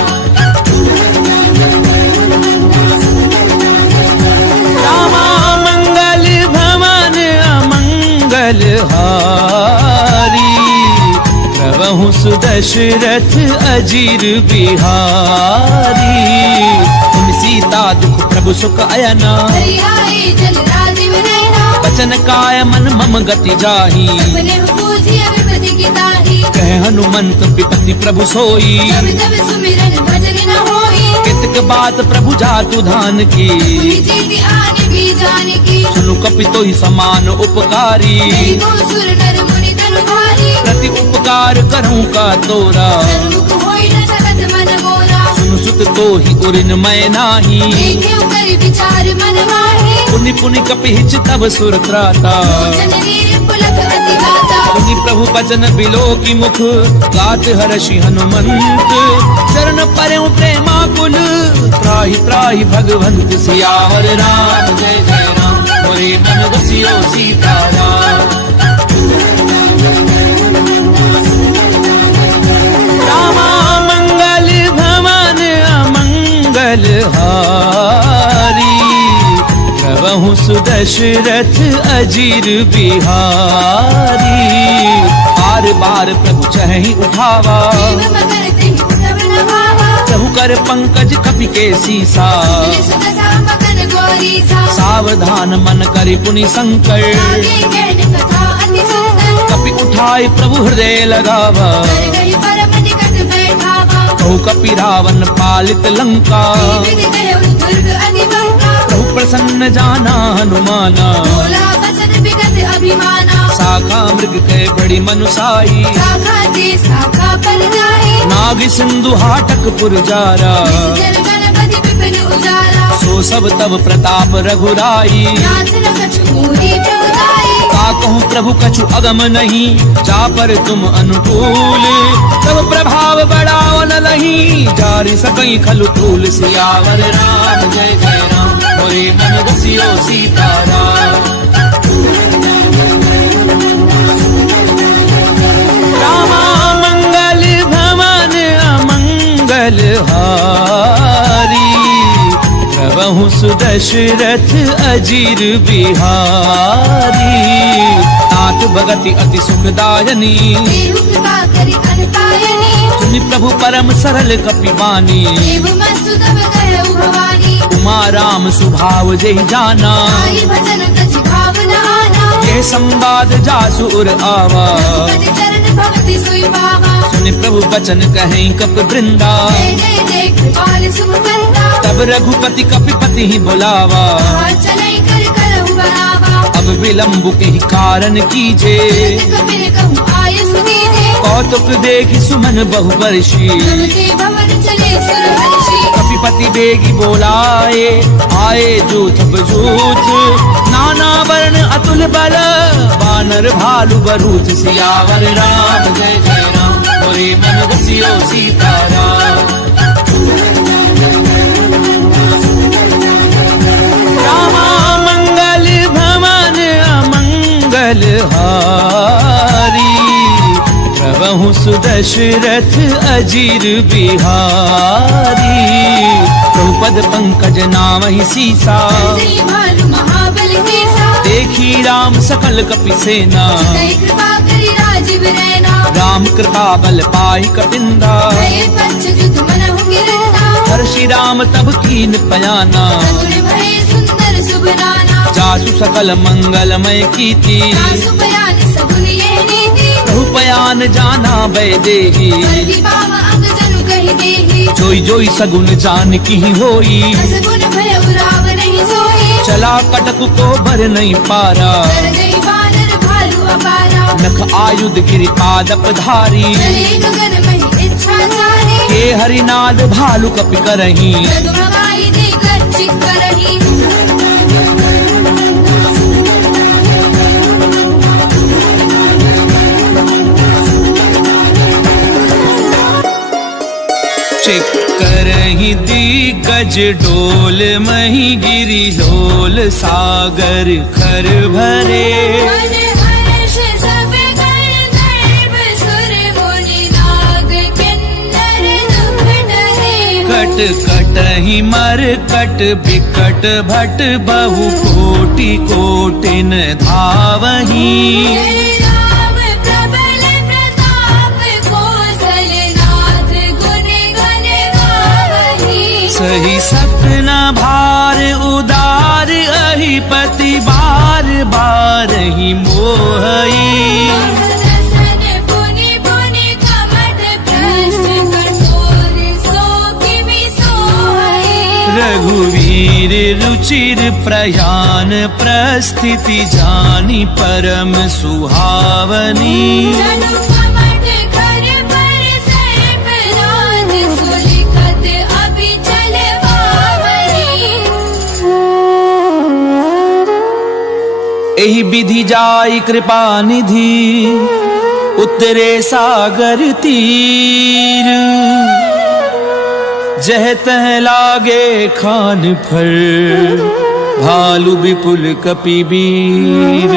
रामा मंगल भवन अमंगल हारी प्रभु सुदशरथ अजीर बिहारी। उन सीता दुख प्रभु सुख अयना। हरि आए जल राजीव नयना। बचन काय मन मम गति जाही। सपने पूजिय विपति की ताही। कह हनुमंत विपति प्रभु सोई। जब तब सुमिरन भजन न होई। कितक बात प्रभु जातु धान की। पुनि चेति आने भी जाने की। सुनु कपितो ही समान उपकारी। नहीं को सुर नर मुनि तनुधारी। प्रति उपकार करूं का तोरा। सन्मुख होई न सकत मन मोरा। सुनु सुत तो ही उरिन मैं नाही। देखे कर विचार मन माही। पुनि पुनि कपिहिच तब सुर त्राता। लोचन वीर पुलक अति गाता। पुनि प्रभु बचन बिलो की मुख गात हर्षि हनुमंत। चरण परयों प्रेमा कुल त्राहि त्राहि भगवंत। सियावर राम जय जय राम मोरे मन बसियो सीताराम। रामा मंगल भवन अमंगल हारी प्रभु सुदशरथ अजीर बिहारी। बार बार प्रभु चहि उठावा। देव मगर तेहि उठब न भावा। प्रभु कर पंकज कपि के सीसा। सुत मगन गौरी सा। सावधान मन करि पुनि संकर। आगे कहन कथा अति सुंदर। कपि उठाए प्रभु हृदय लगावा। कर गई परम निकट बैठावा। कहु कपि रावण पालित लंका। विधि कहु दुर्ग अति बंका। प्रभु प्रसन्न जाना हनुमाना। बोला बचन विगत अभिमाना। शाखा मृग के बड़ी मनुसाई। शाखा ते शाखा पर जाए। नाग सिंधु हाटक पुरजारा। जल गणपति विपिन उजारा। सो सब तब प्रताप रघुराई। नाथ न कछु मूरी प्रभुताई। का कहूँ प्रभु कछु अगम नहीं जा पर तुम अनुकूल। तब प्रभाव बढ़ाओ न लही जारी सकई खलु तूल। सियावर राम जय जय राम मोरे मन बसियो सीताराम। सुदशरथ अजीर बिहारी। नाथ भगति अति सुखदायनी, देहु कृपा करि अनपायनी। सुनि प्रभु परम सरल कपिवानी, देव मस्तु तब कहु भवानी। उमा राम सुभाव जेहि जाना, आई भजन कछि भावना आना। ये संवाद जासु उर आवा, रघुपति चरण भगति सोई पावा। सुनि प्रभु बचन कहें कपि वृंदा, जय जय जय कृपाल सुख करता। तब रघुपति कपिपति ही बुलावा। चलै कर करहु बरावा। अब विलंब के ही कारण कीजे, कपिल कहूँ आय सुदीजे। कौतुक देखि सुमन बहु वर्षी, मन के भवन चले सुर हर्षि। कपिपति बेगी बोलाए, आए जूथ बजूथ। नाना वर्ण अतुल बल, बानर भालु बरूथ। सियावर राम जय जय राम, बोले मन बसियो सीताराम। रामा मंगल भवन अमंगल हारी, प्रभु सुदशरथ अजीर बिहारी। द्रौपद पंकज नामहि सीसा, जय भानु महाबल केसा। देखी राम सकल कपि सेना, जय कृपा करि राजीव रैना। राम कृपा बल पाई कपिंदा, जय पंचजुत मनहु गिरंदा। हर्षि राम तब कीन पयाना, चतुर भय सुंदर शुभ नाना। जासु सकल मंगलमय कीर्ति, सासु बयान सगुन ये नीति। प्रभु पयान जाना वैदेही। हरि बाबा अंग जनु कहि देहि। जोई जोई सगुन जान की होई, सगुन भय उराव नहीं सोई। चला कटक को भर नहीं पारा, कर गई बानर भालु अपारा। नख आयुध गिरि पादप धारी। चले गगन महि इच्छा चारी। के हरिनाद भालु कपि करही, जगमगाई दे गर्जित करही। करही दिग्गज डोल, मही गिरि लोल सागर खर भरे। मन हर्ष सब कर गर्भ सुर मुनि नाग किन्नर दुख डरे। कट कटहि मर कट बिकट भट, बहु कोटि कोटिन धावही। जय राम प्रबल प्रताप, कौशलनाथ गुण गण गावही। सही सपना भार उदार, अहिपति बार बार ही मोहई। दसन पुनि पुनि कमठ भ्रष्ट, कठोर सो किबि सोहई। रघुवीर रुचिर प्रयान, प्रस्थिति जानी परम सुहावनी। जनु कमठ कर पर सर्प राज, सुलिखत अभिचल बावरी। एहि विधि जाई कृपा निधि, उतरे सागर तीर। जह तह लागे खान फर, भालु विपुल कपि वीर।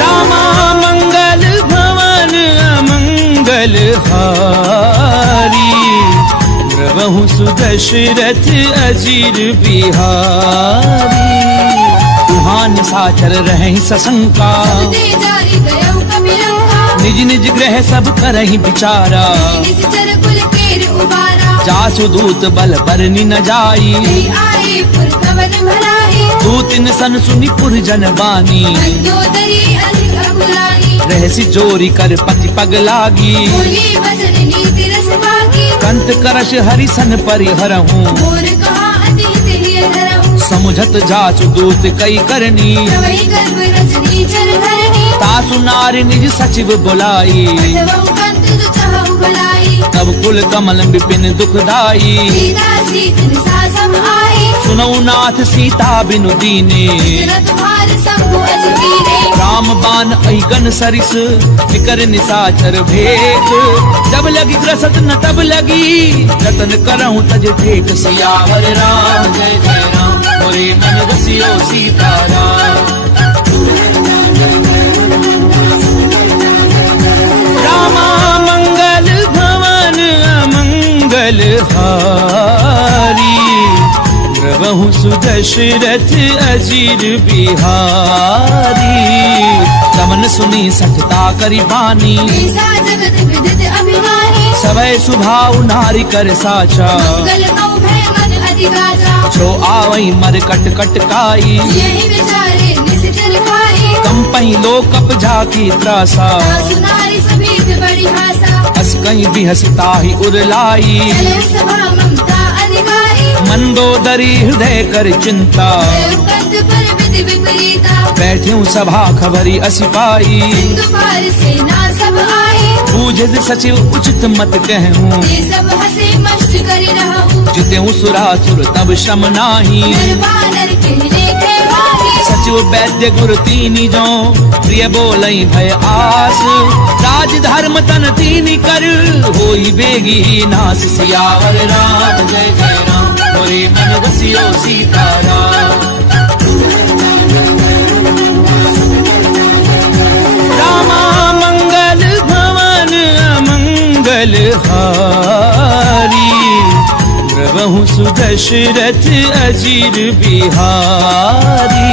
रामा मंगल भवन अमंगल हारी, प्रभु सुदशरथ अजीर बिहारी। तुहान साचर रहे सशंका, दे जारी गयौ कपिलंका। निज निज ग्रह सब करहि विचारा। निश्चर कुल केर उबारा। जासु दूत बल बरनि न जाई, नहीं आए पुर कवन भराई। दूतिन सन सुनि पुर जन बानी। मंदोदरी अधिक अकुलानी। रहसि जोरी कर पति पग लागी, बोली वचन नीति रस बाकी। कंत करश हरिसन परिहरहूँ, मोर कहा अति हित धरहूँ। समुझत जासु दूत कई करनी। प्रवहि गर्भ रजनी चर धरनी। तासु नारी निज सचिव बुलाई, पठवहु कंत जो चाहु भलाई। तब कुल कमल विपिन दुखदाई। सीता सीतन सा सम आई। सुनौ नाथ सीता बिनु दीने, बिन तुम्हार शंभु अजमीरे। राम बाण अहिगन सरिस, निकर निसाचर भेद। जब लगी ग्रसत न तब लगी, जतन करहूँ तज देख। सियावर राम जय जय राम, बोले मन बसियो सीताराम। रामा मंगल प्रभु सुदशरथ अजीर बिहारी। कमन सुनी सचता करी बानी, ऐसा जगत विदित अभिमानी। सवै सुभाव नारी कर साचा, मंगल कौ भय मन अधिगाचा। जो आवई मर कट कट काई, यही विचारे निशिचर खाई। कंपई लोकप जाकी त्रासा, सासु नारी सभीत बड़ी हासा। हस कहीं भी हसता ही उरलाई, चले सभा ममता अधिकारी। मंदोदरी हृदय कर चिंता, कंत पर विधि विपरीता। बैठ्यूं सभा खबरी असिपाई, सिंधु पार सेना सब आई। बूझ सचिव उचित मत कहूँ, ये सब हंसे मस्त करी रहूं। जितेऊ सुरासुर तब शम नाही, निर्वाणर कहले के वाही। सचिव वैद्य गुरु तीनी जो, प्रिय बोलई भय आस। राज धर्म तन तीनी कर, होई बेगी नास। सियावर राम जय जय राम, मोरे मन बसियो सीताराम। रामा मंगल भवन अमंगल हारी, प्रभु सुदशरथ अजीर बिहारी।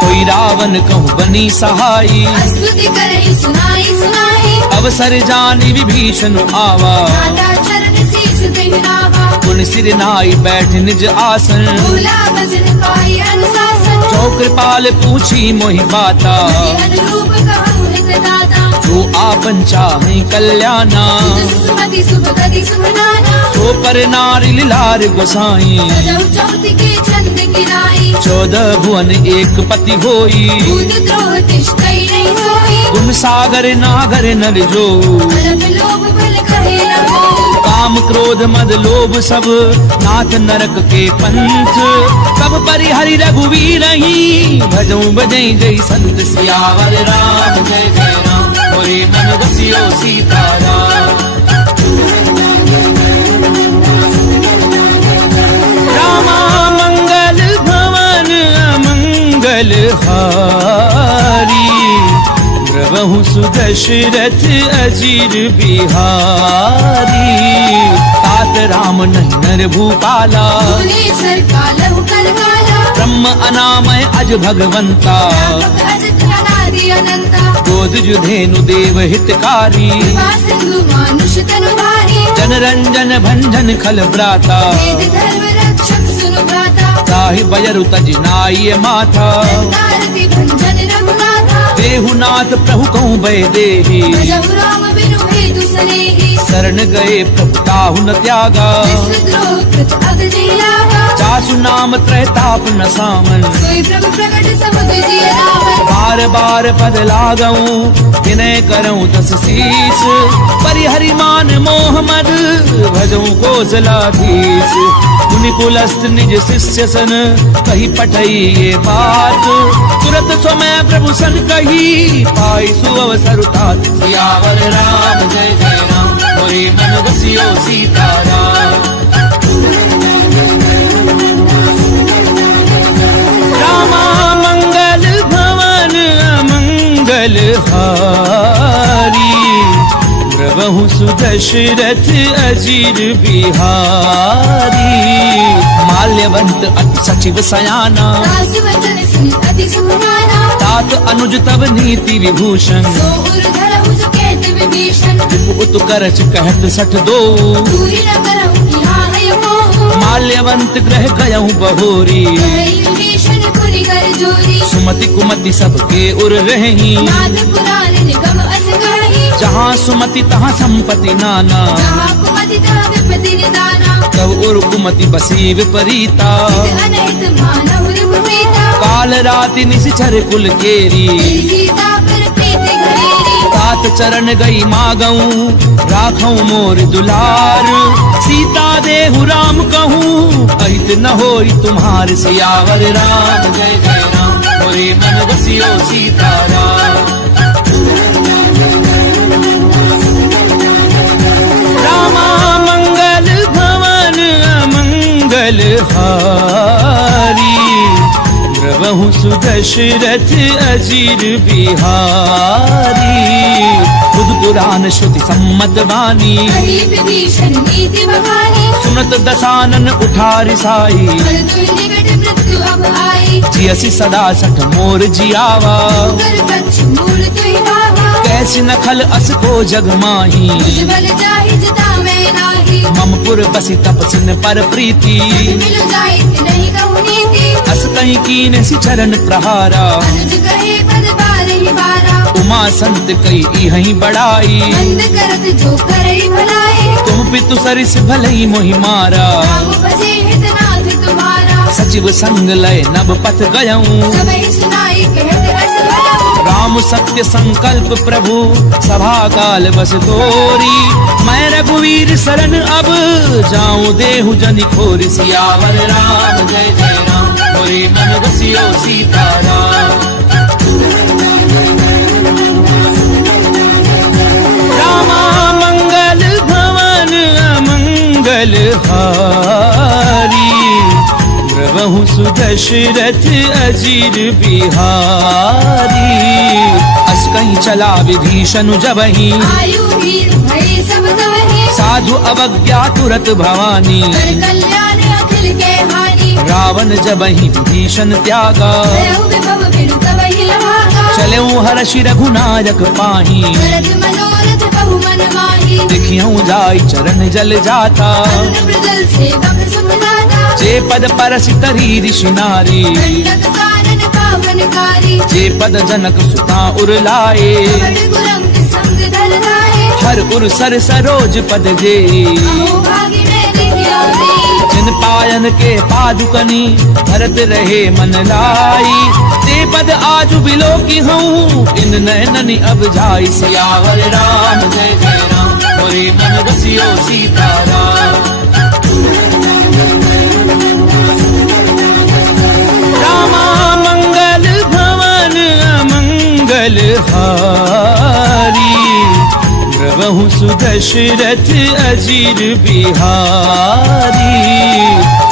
कोई रावण कहूँ बनी सहाई, स्तुति करहि सुनाई सुनाई। अवसर जानी विभीषण आवा, नाथा चरण शीश देहनावा। पुन सिर नाई बैठ निज आसन। भूला भजन पाई अनुशासन। जो कृपाल पूछी मोहि बाता, अनुरूप कहूँ हित दाता। जो आपन चाहे कल्याणा, सुमति शुभ गति सुमनाना। सो पर नारी लार गोसाई। सजौ चौथ के छंद गिराई। 14 भुवन एक पति होई, भूत द्रोह तिष्ठई नहीं सोई। गुण सागर नागर नर जो, अलग लोभ बल कहे न होई। काम क्रोध मद लोभ सब, नाथ नरक के पंथ। कब परिहरि रघुवीर ही, भजऊं बजई जय संत। सियावर राम जय जय राम, मोरे मन बसियो सीताराम। रामा मंगल भवन अमंगल हारी, प्रभु सुदशरथ अजीर बिहारी। तात राम नहीं नर भूपाला, भुवनेश्वर कालहु कलकाला। ब्रह्म अनामय अज भगवंता। व्यापक अजित अनादि अनंता। गोद जुधेनु देव हितकारी, कृपा सिंधु मानुष तनु भारी। जन रंजन भंजन खल भ्राता। वेद धर्म रक्षक सुनु भ्राता। ताहि बयरु तज नाई माथा, दारति भंजन रघुनाथा। देहुनाथ प्रभु कहूँ भय देहि, भजहु राम बिनु हेतु सनेहि। शरण गए प्रभु ताहु न त्यागा। विश्वद्रोह कृत अगति लागा। जासु नाम त्रैताप न सामन, सोई प्रभु प्रगट समुद्र जिय रावण। बार बार पद लागऊं, विनय करऊं दस शीस। परिहरि मान मोह मद, भजऊं कौशलाधीश। मुनि पुलस्त निज शिष्य सन, कही पठई ये बात। तुरत समय प्रभु सन कही, पाई सुअवसर तात। सियावर राम जय जय राम, मोरे मन बसियो सीताराम। रामा मंगल भवन अमंगल हारी, प्रभु सुदशरथ अजीर बिहारी। माल्यवंत अति सचिव सयाना, दास वचन सुनि अति सुखमाना। तात अनुज तब नीति विभूषण। सो उर धरहु जो कहत विभीषण। उत करच कहत सठ दो, दूरी न करहु यहाँ है मोह। माल्यवंत ग्रह गयहु बहोरी। कहे विभीषण पुनि कर जोरी। सुमति कुमति सबके उर रही, नाथ पुराण निगम अस गढ़ही। जहाँ सुमति तहाँ संपत्ति नाना। जहाँ कुमति तहाँ विपत्ति निदाना। तब उर कुमति बसी विपरीता। हित अनहित मानहु रघुप्रीता। काल राति निशिचर कुल केरी, सीता पर प्रीति घरेरी। तात चरण गई मागऊं, राखऊं मोर दुलार। सीता देहु राम कहूँ, अहित न होई तुम्हार। सियावर राम जय जय राम, मोरे मन बसियो सीताराम। रामा मंगल भवन अमंगल हारी, प्रभु सुदशरथ अजीर बिहारी। खुद पुराण श्रुति सम्मत वाणी, कही विभीषण नीति बखानी। सुनत दसानन उठार साई, पर दुई निकट मृत्यु अब आई। जियसि सदा सठ मोर जियावा, कर वृक्ष मूल तुई भावा। कैसी नखल अस को जग माही, मुझ बल जाहि जिता मैं नाही। ममपुर बसी तपसिन पर प्रीति, मिलु जाइत नहीं कहु नीति। अस कहीं कीन सि चरण प्रहारा, अनुज कहे पद बारहि बारा। उमा संत कई इहहि बड़ाई, बंद करत जो करई भलाई। तुम पितु सरिस भलई मोहि मारा, राम भजे हितनाथ तुम्हारा। सचिव संग लय नभ पथ गयऊं, सबहि सुनाई कहत अस भयऊ। राम सत्य संकल्प प्रभु सभा काल बस तोरी। मैं रघुवीर शरण अब जाऊं देहु जनि खोरि। सियावर राम जय जय राम, होरे मन बसियो सीताराम। रामा मंगल भवन अमंगल हारी, प्रभु सुदशरथ अजीर बिहारी। अस कहीं चला विभीषण जबहि, आयु वीर भय सब तवहि। साधु अवज्ञा तुरत भवानी, कर कल्याण अखिल के हानि। रावण जबहि विभीषण त्यागा, भयउ विभव बिनु तवहि लभागा। चलऊं हर्षि रघुनायक पाहि, भरत मनोरथ बहु मन माहि। देखियऊं जाई चरण जल जाता, अन्न मृदल सेवक सुख दाता। जे पद परसि तरी ऋषि नारी, दंडक कानन पावनकारी। जे पद जनक सुता उरलाए, बड़ गुरंग संग धर धाये। हर उर सर सरोज पद जे, अहो भागी में देखियो दे। जिन पायन के पादुकनी भरत रहे मन लाई। ते पद आजु बिलो की हूँ, इन नैननि अब जाई। सियावर राम जय जय राम, मोरे मन बसियो सीताराम। रामा मंगल भवन अमंगल हारी, प्रभु सुदशरथ अजीर बिहारी।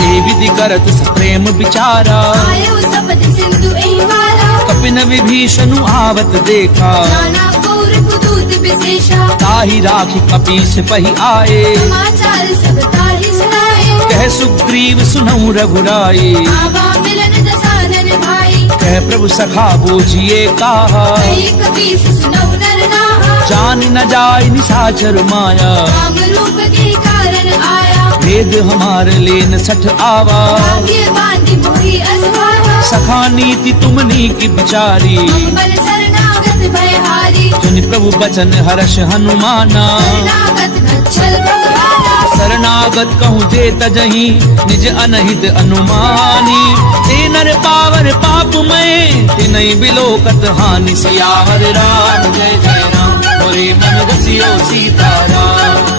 ए विधि करत सप्रेम विचारा, आयु सपथ सिंधु एहि वारा। कपिन विभीषण आवत देखा, नाना कौर कुदूत विशेषा। ताहि राखी कपीस पहि आए, समाचार सब ताहि सुनाए। कह सुग्रीव सुनऊ रघुराई, आवा मिलन दसानन भाई। कह प्रभु सखा बूझिए काहा, कही कपीस सुनऊ नर नाहा। जान न जाय निशाचर माया, राम रूप के कारण आया। भेद हमार लेन सठ आवा। भाग्य बांधि मोहि असभावा। सखा नीति तुमनी की बिचारी, बल शरणागत भयहारी। सुनि प्रभु बचन हर्ष हनुमाना। शरणागत गच्छल भगवाना। शरणागत कहूँ जे तजहि, निज अनहित अनुमानी। ते नर पावर पाप में, तिनहि बिलोकत हानि। सियावर राम जय जय राम, होरे मन बसियो सीताराम।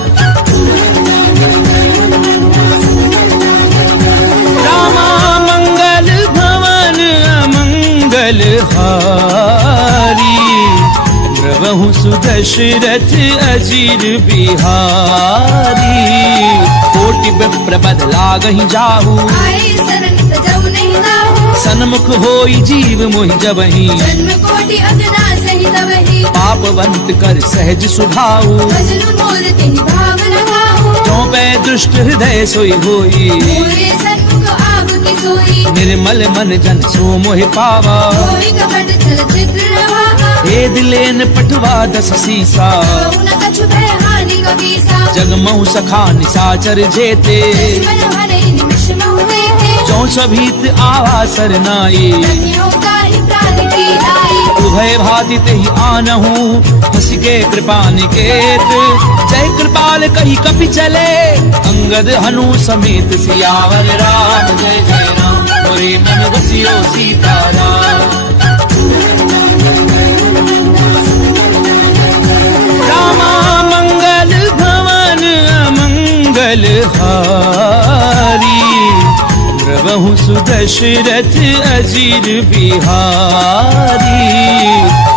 रामा मंगल भवन अमंगल हारी, प्रभु सुदशरथ अजीर बिहारी। कोटि विप्र बद लागहि जाहू, आए शरण तजौ नहीं दाहू। सन्मुख होई जीव मोहि जबहि, जन्म कोटि अगना सहि तवहि। पापवंत कर सहज सुभाऊ। भजनु मोर तिहि भाव लगाहू। जो पै दुष्ट हृदय सोई होई, मोरे सन्मुख आव की सोई। निर्मल मन जन सो मोहि पावा। कोई कपट छल चित्र न भावा। हे दिलेन पटवा दस सीसा, कहु न कछु भय हानि कबीसा। जगमहु सखा निशाचर जेते, दुश्मन हरै निमिष महु देते। जो सभीत आवा सरनाई। रतियों ताहि प्राण की लाई। उभय भाति तेहि आनहु, हंस के कृपा निकेत। जय कृपाल कही कपि चले, अंगद हनु समेत। सियावर राम जय जय राम, होरे मन बसियो सीताराम। रामा मंगल भवन अमंगल हारी, प्रभु सुदशरथ अजीर बिहारी।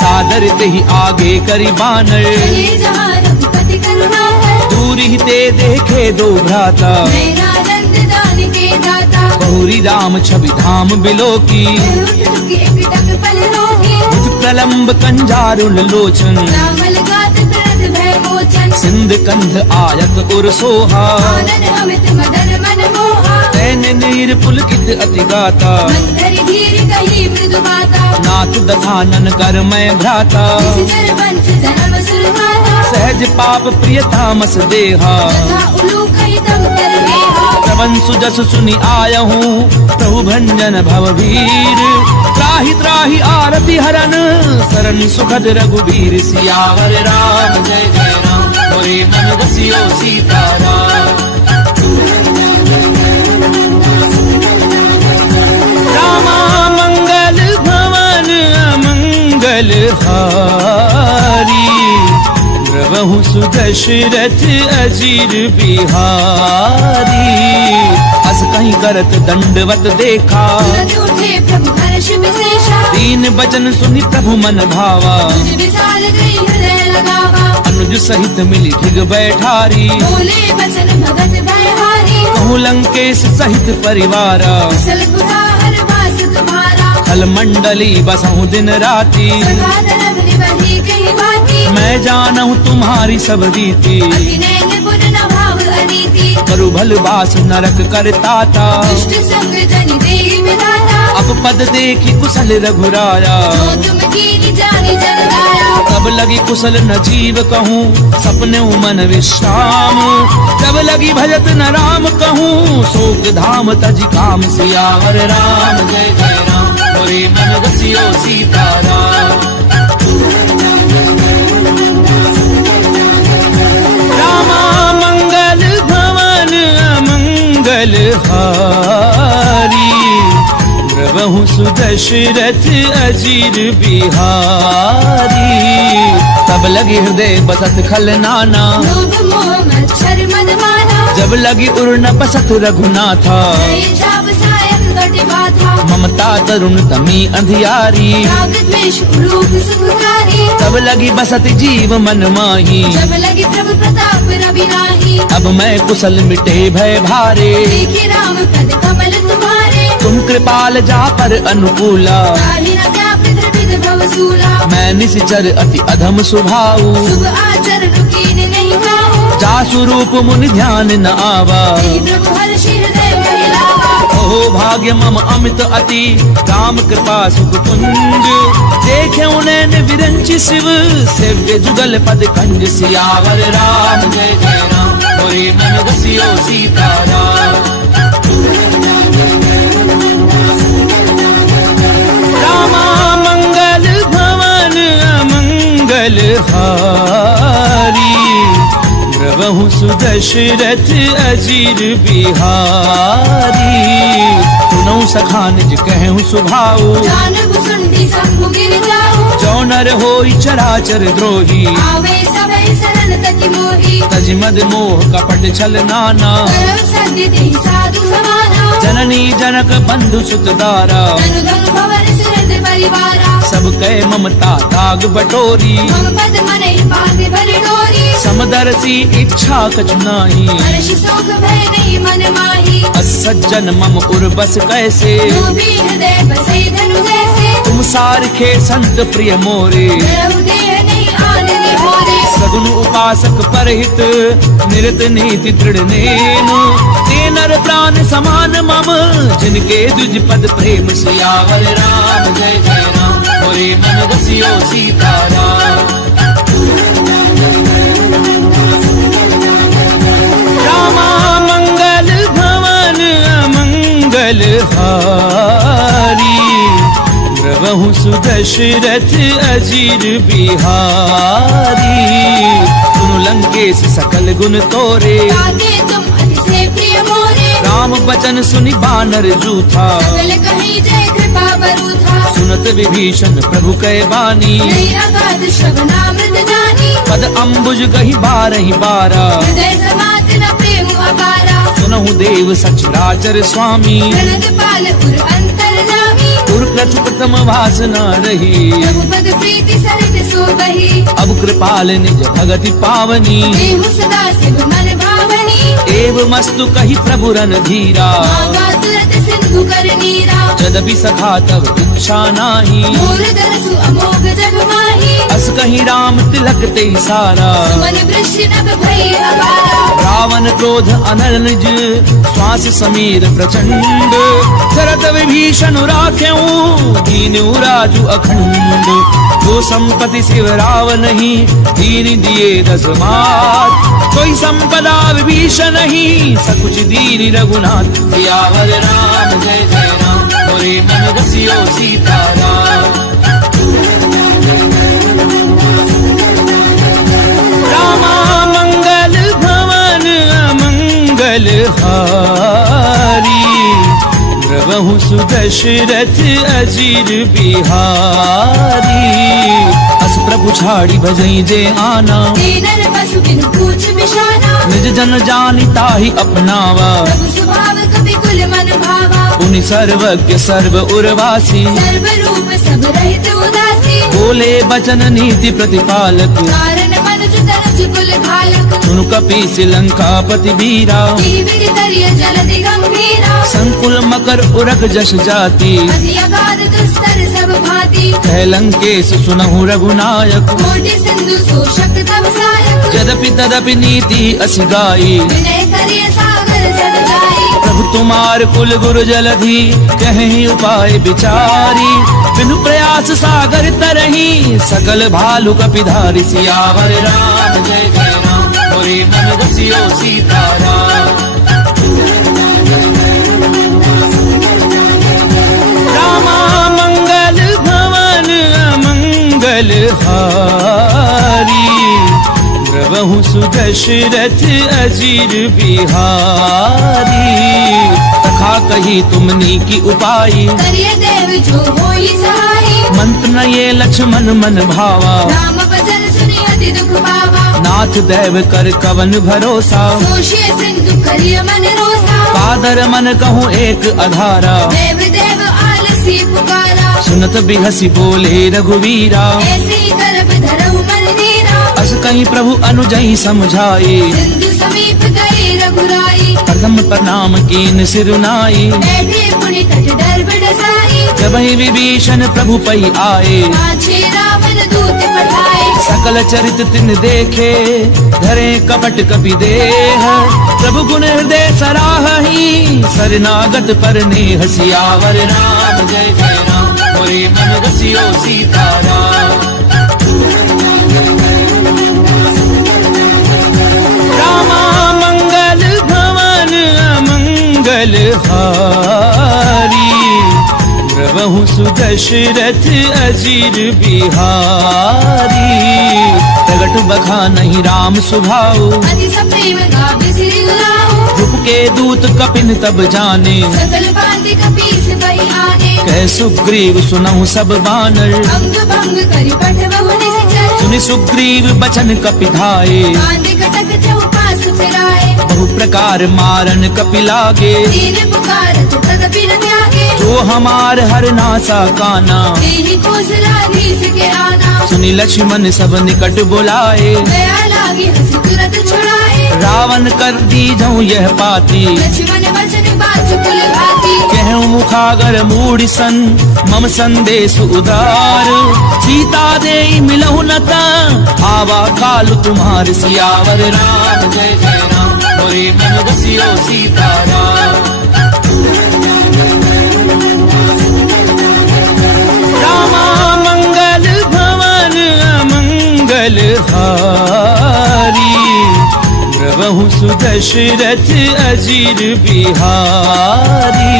सादर तेहि आगे करि बानर, चले जहाँ रघुपति करुणा कर। दूर ही ते देखे दो भ्राता। नैनानंद दान के दाता। बहुरी राम छवि धाम बिलो की उठ दुखी एक टक पल रोही भुज प्रलंब कंजारुल लोचन राम लगात प्रत भय मोचन सिंध कंध आयत उर सोहा आनन अमित मदन मन मोहा तैन नीर पुलकित अति गाता मंथर धीर कही मृदु माता नाथ दधानन कर मैं भ्राता सिर वंश जन्म सुरहाता सहज पाप प्रिय तामस देहा तथा उलू कही तब कर गेहा श्रवण सुजस सुनि आयहूँ प्रभु भंजन भव वीर त्राहि त्राहि आरति हरन सरन सुखद रघुवीर सियावर राम जय जय राम मोरे मन रसियो सीताराम रामा मंगल भवन अमंगल हारी द्रवहु सुदशरथ अजीर बिहारी अस कहीं करत दंडवत देखा तुरंत उठे प्रभु हर्ष विशेषा दीन बचन सुनि प्रभु मन भावा तुझ विशाल गई हृदय लगावा अनुज सहित मिली ठिग बैठारी बोले बचन भगत भयहारी कहूँ लंकेश सहित परिवारा कुशल कुठार वास तुम्हारा खल मंडली बसहु दिन राती सदा धर्म निवही कही बाती मैं जानहु तुम्हारी सब रीति अभिनय निपुण न भाव अनीति करु भल बास नरक करताता दुष्ट संग जन देहि विधाता अब पद देखी कुशल रघुराया जो तुम कीनी जानी जन गाया तब लगी कुशल न जीव कहूँ सपने मन विश्राम जब लगी भजत न राम कहूँ शोक धाम तज काम सियावर राम जय जय राम मोरे मन रसियो सीताराम रामा मंगल भवन अमंगल हारी द्रवहु सुदशरथ अजीर बिहारी तब लगी हृदय बसत खल नाना लोभ मोह मच्छर मद माना जब लगी उर न बसत रघुनाथा नये छाप सायं घट बाधा ममता तरुण तमी अंधियारी राग द्वेष उलूक सुखकारी तब लगी बसत जीव मन माही जब लगी प्रभु प्रताप रवि नाही अब मैं कुशल मिटे भय भारे देखे राम पद कमल तुम्हारे तुम कृपाल जा पर अनुकूला ताहि न क्या पितृविद भवसूला मैं निश्चर अति अधम सुभाऊ शुभ आचरण कीन नहीं खाऊं जा स्वरूप मुनि ध्यान न आवा तेहि प्रभु हर्ष हृदय महिलावा ओहो भाग्य मम अमित अति राम कृपा सुख पुंज देखे उन्हें विरंचि शिव सेव्य जुगल पद कंज सियावर राम जय जय राम मोरे मन रसियो सीताराम रामा मंगल भवन अमंगल हारी द्रवहु सुदशरथ अजीर बिहारी सुनऊ सखा निज कहूँ सुभाऊ जानब सुंडी संभु गिर जाऊं जो नर होई चराचर द्रोही आवे सभय सरल तति मोही तज मद मोह कपट छल नाना करव सद्य देहि साधु समाना जननी जनक बंधु सुत दारा धनु धनु भवन सुरत परिवारा सब कह ममता ताग बटोरी मम पद मनहि पाते भरि डोरी समदर्शी इच्छा कछु नाही हर्ष शोक भय नहीं मन माही असज्जन मम उर बस कैसे लोभी हृदय बसई धनु जैसे तुम सारखे संत प्रिय मोरे प्रभु देह नहीं आन निहोरे सगुन उपासक परहित निरत नीति दृढ़ नेनु ते नर प्राण समान मम जिनके दुज पद प्रेम सियावर राम जय जय राम मोरे मन रसियो सीताराम रामा मंगल भवन अमंगल हारी द्रवहु सुदशरथ अजीर बिहारी सुनु लंकेश सकल गुण तोरे ताते तुम अति से प्रिय मोरे राम बचन सुनि बानर जूथा सकल कहीं जय कृपा बरूथा सुनत विभीषण प्रभु कै बानी नहीं अगाध श्रवणामृत जानी पद अम्बुज गही बारहि बारा हृदय समात न प्रेम अपारा सुनहु देव सचराचर स्वामी प्रणत पाल उर अंतर जामी उर प्रथु प्रथम वासना रही प्रभु पद प्रीति सरित सो बही अब कृपाल निज भगति पावनी देहु सदा शिव मन भावनी एव मस्तु कही प्रभु रन धीरा मांगा तुरत प्रभु कर नीरा। यद्यपि सखा तब इच्छा नाही, मोर दरसु अमोघ जग माही। अस कहीं राम तिलक ते सारा, मन वृष्टि नभ भई अपारा। रावण क्रोध अनल निज, श्वास समीर प्रचंड। शरद विभीषण राख्यऊ, दीनु राजु अखंड। जो संपत्ति शिव राव नहीं, दीन दिए दस मात। कोई संपदा विभीषण नहीं, सकुच दीन रघुनाथ। सियावर राम जय जय राम, मोरे मन रसियो सीताराम। रामा मंगल भवन अमंगल हारी, प्रभु सुदशरथ अजीर बिहारी। अस प्रभु छाड़ी भजई जे आना, दीनर पशु बिनु पूछ बिशाना। निज जन जानी ताहि अपनावा, प्रभु स्वभाव कपि कुल मन भावा। पुनि सर्वज्ञ सर्व उर्वासी, सर्व रूप सब रहित उदासी। बोले बचन नीति प्रतिपालक, कारण मनुज तनुज कुल घालक। सुनु कपीस लंकापति वीरा, जीवित तरिय जलधि गंभीरा। संकुल मकर उरग जस जाति, अति अगाध दुस्तर सब भांति। कह लंकेश सुनहु रघुनायक। कोटि सिंधु शोषक तव सायक। यद्यपि तदपि नीति असि गाई, विनय करिय सागर सद जाई। प्रभु तुम्हार कुल गुरु जलधि, कहीं उपाय विचारी। बिनु प्रयास सागर तरही, सकल भालु कपिधारी। सियावर राम जय जय राम, मोरे मन रसियो सीताराम। रामा मंगल भवन अमंगल हारी, प्रभु सुदशरथ अजीर बिहारी। तथा कही तुमनी की उपाई, करिय देव जो होई सहाई। मंत्र न ये लक्ष्मण मन भावा। राम भजन सुनि अति दुख पावा। नाथ देव कर कवन भरोसा, दोषी सिंधु करिय मन रोसा। कादर मन कहूँ एक अधारा। देव देव आलसी पुकारा। सुनत बिहसी बोले रघुवीरा, ऐसे ही करब धरऊ मन धीरा। अस कहीं प्रभु अनुजई समझाए, सिंधु समीप गए रघुराई। प्रथम प्रणाम कीन सिरुनाई। बैठे पुनि तट डर बडसाई। जब ही विभीषण प्रभु पई आए, पाछे रावण दूत पठाए। सकल चरित तिन देखे, धरे कपट कपि देह। प्रभु गुण हृदय सराहहि, शरणागत पर नेह। सियावर राम जय जय राम, मोरे मन रसियो सीताराम। रामा मंगल भवन अमंगल हारी, प्रभु सुदशरथ अजीर बिहारी। प्रगट बखा नहीं राम सुभाऊ, अति सप्रेम गावे सिरि गुराऊ। रूप के दूत कपिन तब जाने, सकल भांति कपीस बहि आने। कह सुग्रीव सुनहु सब बानर। अंग भंग करि पठबहु निश्चर। सुनि सुग्रीव बचन कपिधाए, बांधि कटक चौपास फिराए। बहु प्रकार मारन कपि लागे। दीन पुकारत तदपि न त्यागे। जो हमार हर नासा काना, तेहि कौशलाधीश के आना। सुनि लक्ष्मण सब निकट बुलाए। दया लागी हंसी तुरत छुड़ाए। रावण कर दीजहु यह पाती, लक्ष्मण वचन बाजु कुल भाती। कहूँ मुखागर मूढ़ सन, मम संदेश उदार। सीता दे मिलहु नता, आवा काल तुम्हार। सियावर राम जय जय राम, मोरे मन रसियो सीताराम। रामा मंगल भवन अमंगल हारी, प्रभु सुदशरथ अजीर बिहारी।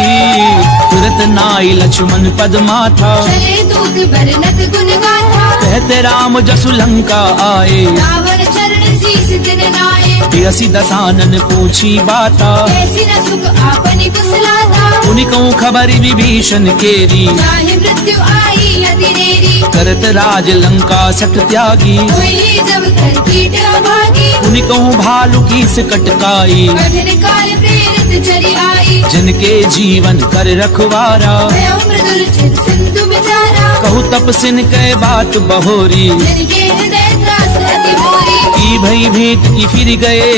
तुरत नाई लक्ष्मण पद माथा, चले दूत बरनत गुण गाथा। कहते राम जसु लंका आए। रावण चरण शीस दिन नाये। तिरसी दसानन पूछी बाता, कैसी न सुख आपनि कुशलाता। उनि कहूँ खबरी विभीषण केरी। चाहे मृत्यु आई अति नेरी। करत राज लंका सठ त्यागी। कोई जब कर कीट अभागी। उनि कहूँ भालू की कटकाई। कठिन काल प्रेरित चली आई। जिनके जीवन कर रखवारा, भयो मृदुल चित सिंधु बिचारा। कहू तपसिन कै बात बहोरी। जिनके हृदय त्रास अति मोरी। की भई भेंट की फिर गए,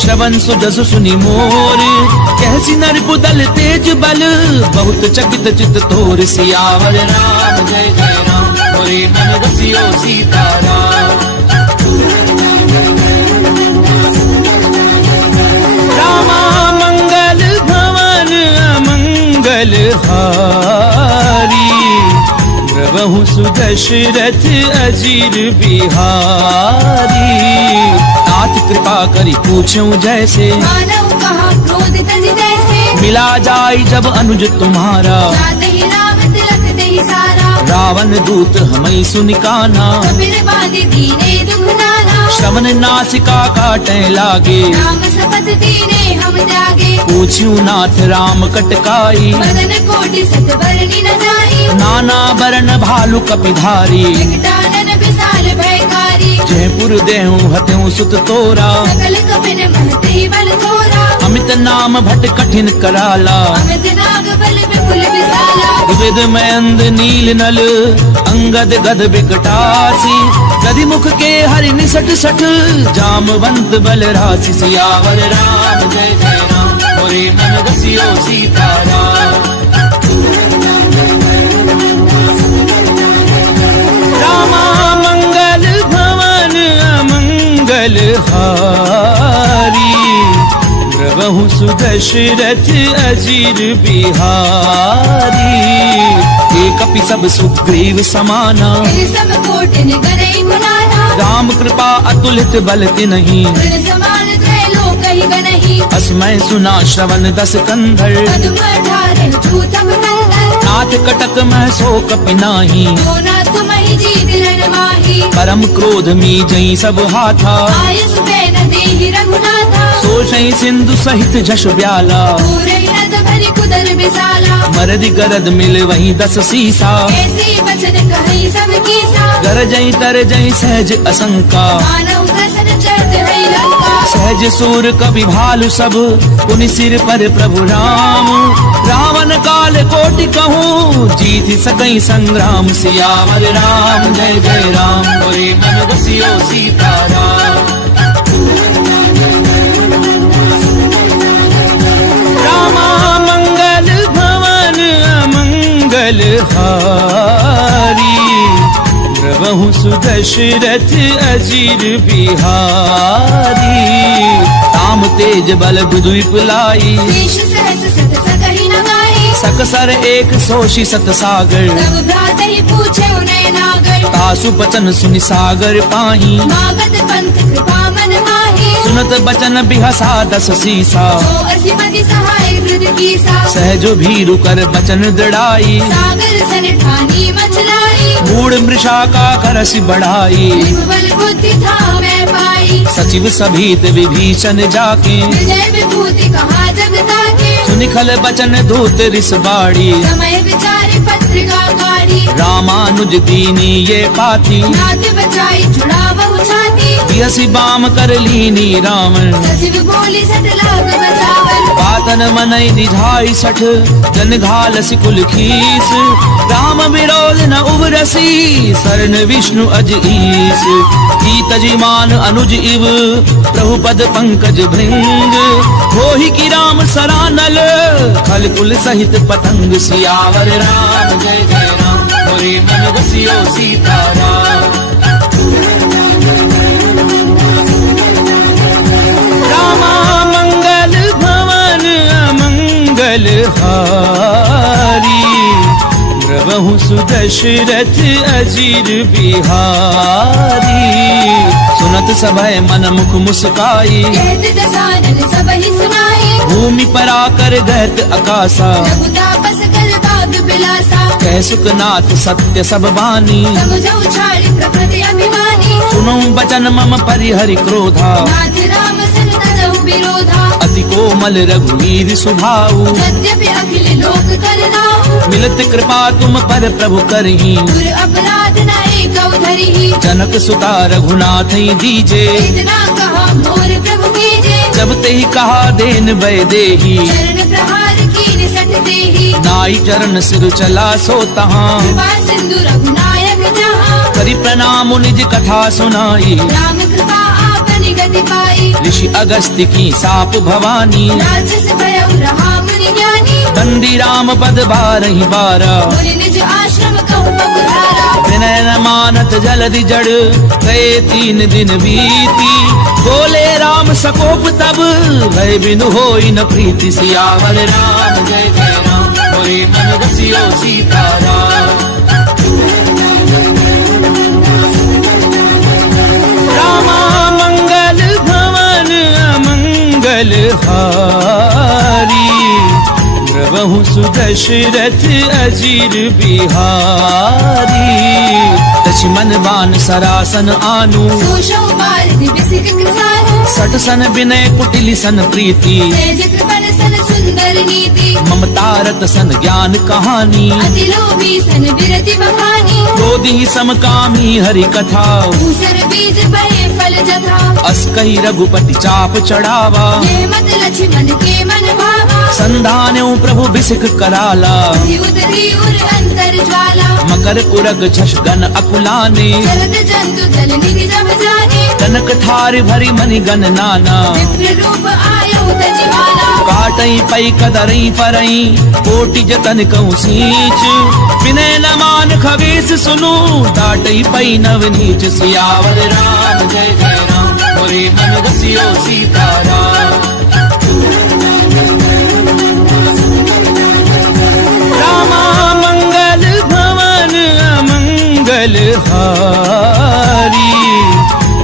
श्रवण सुजसु सुनि मोर। कह हसी नरपुदल तेज बल बहुत चकित चित तोर सियावर राम जय जय राम मोरे मन रसियो सीताराम। रामा मंगल भवन अमंगल हारी प्रभु सुदशरथ अजीर बिहारी। तात कृपा करी पूछूं जैसे मानव कहा क्रोध तज जैसे मिला जाय जब अनुज तुम्हारा। जाते ही राम तिलक दे सारा रावण दूत हमें सुनिकाना। कबीर बांधे दीने दुख नाना श्रवण नासिका काटे लागे। राम शपथ दीने हम जागे पूछ्यू नाथ राम कटकाई। मदन कोटि सत बरनी न जाई नाना बरन भालु कपिधारी। जगदानन विशाल भयकारी जयपुर देहूं हत्यूं सुत तोरा। सकल कपिन महते बल थोरा अमित नाम भट कठिन कराला। अमित नाग बल विपुल विशाला विविध मयंद नील नल अंगद गद बिकटासी। गदि मुख के हरि निसट सठ जामवंत बल राशि। सियावर राम जय जय राम मोरे मन रसियो सीताराम। रामा मंगल भवन अमंगल हारी प्रभु सुदशरथ अजीर बिहारी। एक कपि सब सुग्रीव समाना। तेरे सब कोटिन गनई गुनाना राम कृपा अतुलित बल तिन्हि। गुण समान त्रैलोक ही गनहि असमय सुना श्रवण दस कंधर। पद्म ठारे छूतम नंदन नाथ कटक मह सो कपि नाही। जो नाथ महि जीत रण माही परम क्रोध मी जई सब हाथा। आयुष बैन देहि रघुनाथा सोषई सिंधु सहित जश ब्याला। पूरे रथ भरि कुदर विशाला मरदि गरद मिल वही दस सीसा। ऐसी वचन कहि सब कीसा गरजई तरजई सहज असंका। मानव प्रसन्न चरत है लंका सहज सूर कवि भालु सब पुनि सिर पर प्रभु राम। रावण काल कोटि कहूँ जीत सकई संग्राम। सियावर राम जय जय राम मोरे मन रसियो सीताराम। रामा मंगल भवन अमंगल हारी प्रभु सुदशरथ अजीर बिहारी। राम तेज बल बुधु लाई। शेष सहस सत सकहि न गाई सकसर एक सोषी सत सागर। तब भ्राते ही पूछे उन्हें नागर तासु बचन सुनि सागर पाही। मागत पंथ कृपा मन माही सुनत बचन बिहसा दस सीसा। जो असिमति सहाय हृद कीसा सहजो भीरु कर बचन दृढ़ाई। सागर सन ठानी मचलाई मूढ़ मृषा का करसि बढ़ाई। बल बुद्धि था मैं पाई सचिव सभीत विभीषण जाके। विजय विभूति कहा जगता के सुनिखल बचन धूत रिस बाड़ी। समय विचारे पत्रिका गाड़ी रामानुज दीनी ये पाती। नाथ बचाई छुड़ा बहु छाती बिहसी बाम कर लीनी रावण। सचिव बोली सट लाग बचावन पातन मनई निधाई सठ जन घाल सिकुल खीस। राम विरोध न उबरसी शरण विष्णु अज ईस। तजिमान अनुज इव प्रभु पद पंकज भृंग। होहि की राम सरानल खल कुल सहित पतंग। सियावर राम जय जय राम मोरे मन रसियो सीताराम। रामा मंगल भवन अमंगल हारी प्रभु सुदशरथ अजीर बिहारी। सुनत सभय मन मुख मुस्काई। कहत दसानन सब ही सुनाई भूमि पर आकर गहत अकासा। रघुतापस कर बाग बिलासा कह सुखनाथ सत्य सब बानी। समझो छाड़ प्रकृति अभिमानी सुनो बचन मम परिहरि क्रोधा। नाथ राम सन तजहु विरोधा अति कोमल रघुवीर सुभाऊ। यद्यपि अखिल लोक कर राहु मिलत कृपा तुम पर प्रभु करही। दुर अपराध न एक धरिहि जनक सुता रघुनाथ दीजे। इतना कहा मोर प्रभु कीजे जब ते ही कहा देन भय देही। चरण प्रहार कीन सट देहि नाई चरण सिर चला सो तहाँ। कृपा सिंधु रघुनायक जहाँ करि प्रणाम निज कथा सुनाई। राम कृपा आपनि गति पाई ऋषि अगस्त्य की साप भवानी। राजस भयउ रहा राम पद बारहि बारा। बोले निज आश्रम कहूँ पगुधारा। विनय न मानत जलधि जड़, गए 3 दिन बीती। बोले राम सकोप तब, भय बिनु होई न प्रीति। सियावर राम जय जय राम, मोरे मन रसियो सीताराम। रामा मंगल भवन अमंगल हारी, द्रवहु सुदशरथ अजीर बिहारी। लक्ष्मण बान सरासन आनु, सुषो भारती बिसिक कृसानु। सट सन विनय कुटिल सन प्रीति, तेज कृपण सन सुंदर नीति। ममता रत सन ज्ञान कहानी, अति लोभी सन विरति बखानी। क्रोधी समकामी हरि कथा, ऊसर बीज बहे फल जथा। अस कही रघुपति चाप चढ़ावा, ये मत लक्ष्मण के मन भावा। संधान्यों प्रभु बिसिक कराला, उतरी उर अंतर ज्वाला। मकर उरग झष गन अकुलाने, शरद जंतु जल निधि जब जाने। कनक थार भरी मनि गन नाना, विप्र रूप आयो तजिमाला। काटई पई कदरई परई, कोटि जतन कहूँ सींच। विनय न मान खगेश सुनु, डाटई पई नव नीच। सियावर राम जय जय राम, मोरे मन रसियो सीताराम। रामा मंगल भवन अमंगल हारी,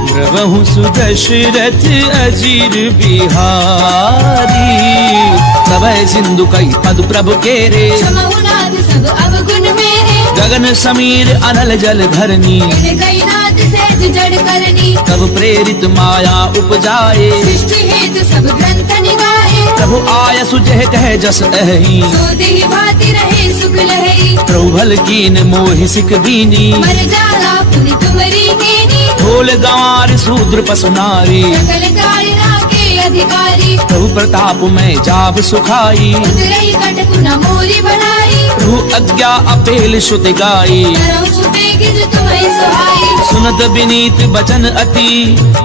द्रवहु सुदशरथ अजीर बिहारी। सबय सिंधु कई पद प्रभु केरे, क्षमहु नाथ सब अवगुण मेरे। गगन समीर अनल जल धरनी, कई नाथ सहज जड़ करनी। तब प्रेरित माया उपजाए, सृष्टि हेतु सब ग्रंथ निगाहे। प्रभु आय सुजह कह जस अहि, सो देहि भांति रहे सुख लहई। प्रभु भल कीन मोहि सिख दीनी, मर जाला पुनि तुमरी कीनी। ढोल गंवार शूद्र पसु नारी, सकल कारिणा के अधिकारी। प्रभु प्रताप में जाब सुखाई, उतरई कटकु न मोरी बनाई। प्रभु आज्ञा अपेल श्रुत गाई। करहु सुबे गिज तुम्हें सुहाई। सुनत विनीत बचन अति,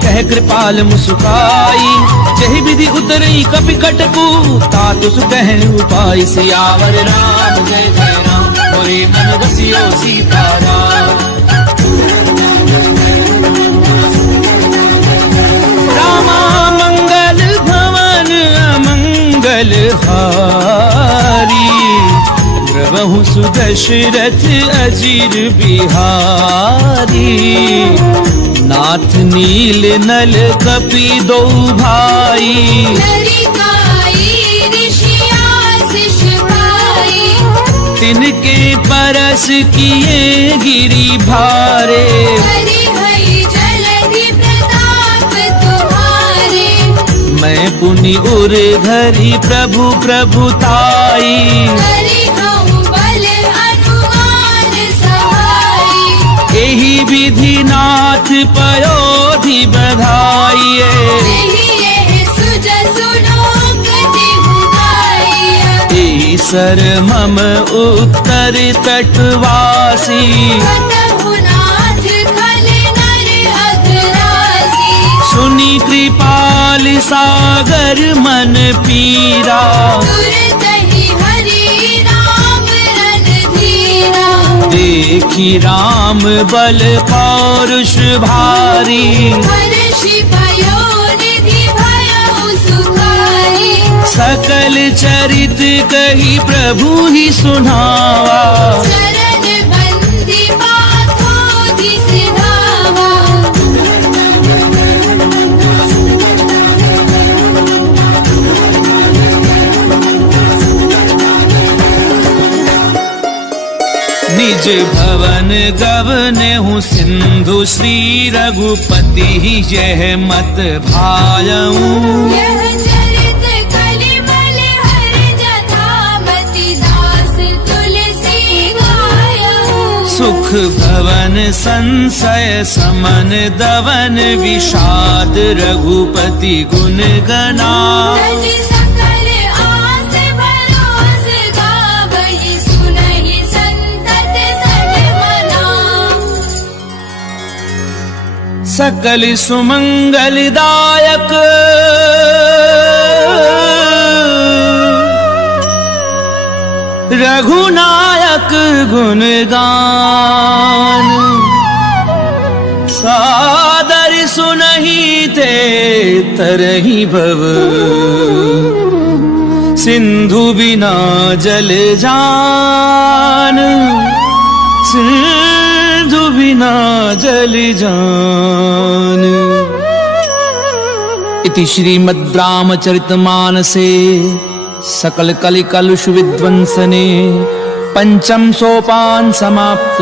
कह कृपाल मुस्काई। जहि विधि उतरई कपि कटकु, तातु सु कहन उपाय। सियावर राम जय जय राम, मोरे मन रसियो सीताराम। रामा मंगल भवन अमंगल हारी, द्रवहु सुदशरथ अजीर बिहारी। नाथ नील नल कपि दो भाई, नरिकाई ऋषिया शिष भाई। तिनके परस किए गिरि भारे। हरि हरि जलधि प्रताप तुम्हारे। मैं पुनि उर धरि प्रभु प्रभुताई, हरिहउ बल हनुमान सहाई। एहि विधि नाथ पयोधि बधाइए। एहि एहि सुजसु लोक देहु गाइया। ईसर मम उत्तर तटवासी, कतहु नाथ खल नर अघरासी। सुनि कृपाल सागर मन पीरा। तुरतहि हरि राम रणधीरा। देखी राम बल पौरुष भारी, हर्षि भयो निधि भयो सुखारी। सकल चरित कही प्रभु ही सुनावा। चरण बंदी पाथोधि सिधावा। निज भवन गवने हूँ सिंधु, श्री रघुपति यह मत भायऊं। यह चरित कलिमल हर जथामति दास तुलसी गायऊं। सुख भवन संशय समन दवन, विषाद रघुपति गुण गना। तज सकल आस भरोस गावहि, सुनहि संतत सन्मना। सकल सुमंगलदायक रघुनायक गुणगान सादर सुनहि ते तरहि भव सिंधु बिना जल जान सिंधु बिना जल जान। इति श्रीमद् रामचरितमानसे सकल कलि कलुष विध्वंसने पंचम सोपान समाप्त।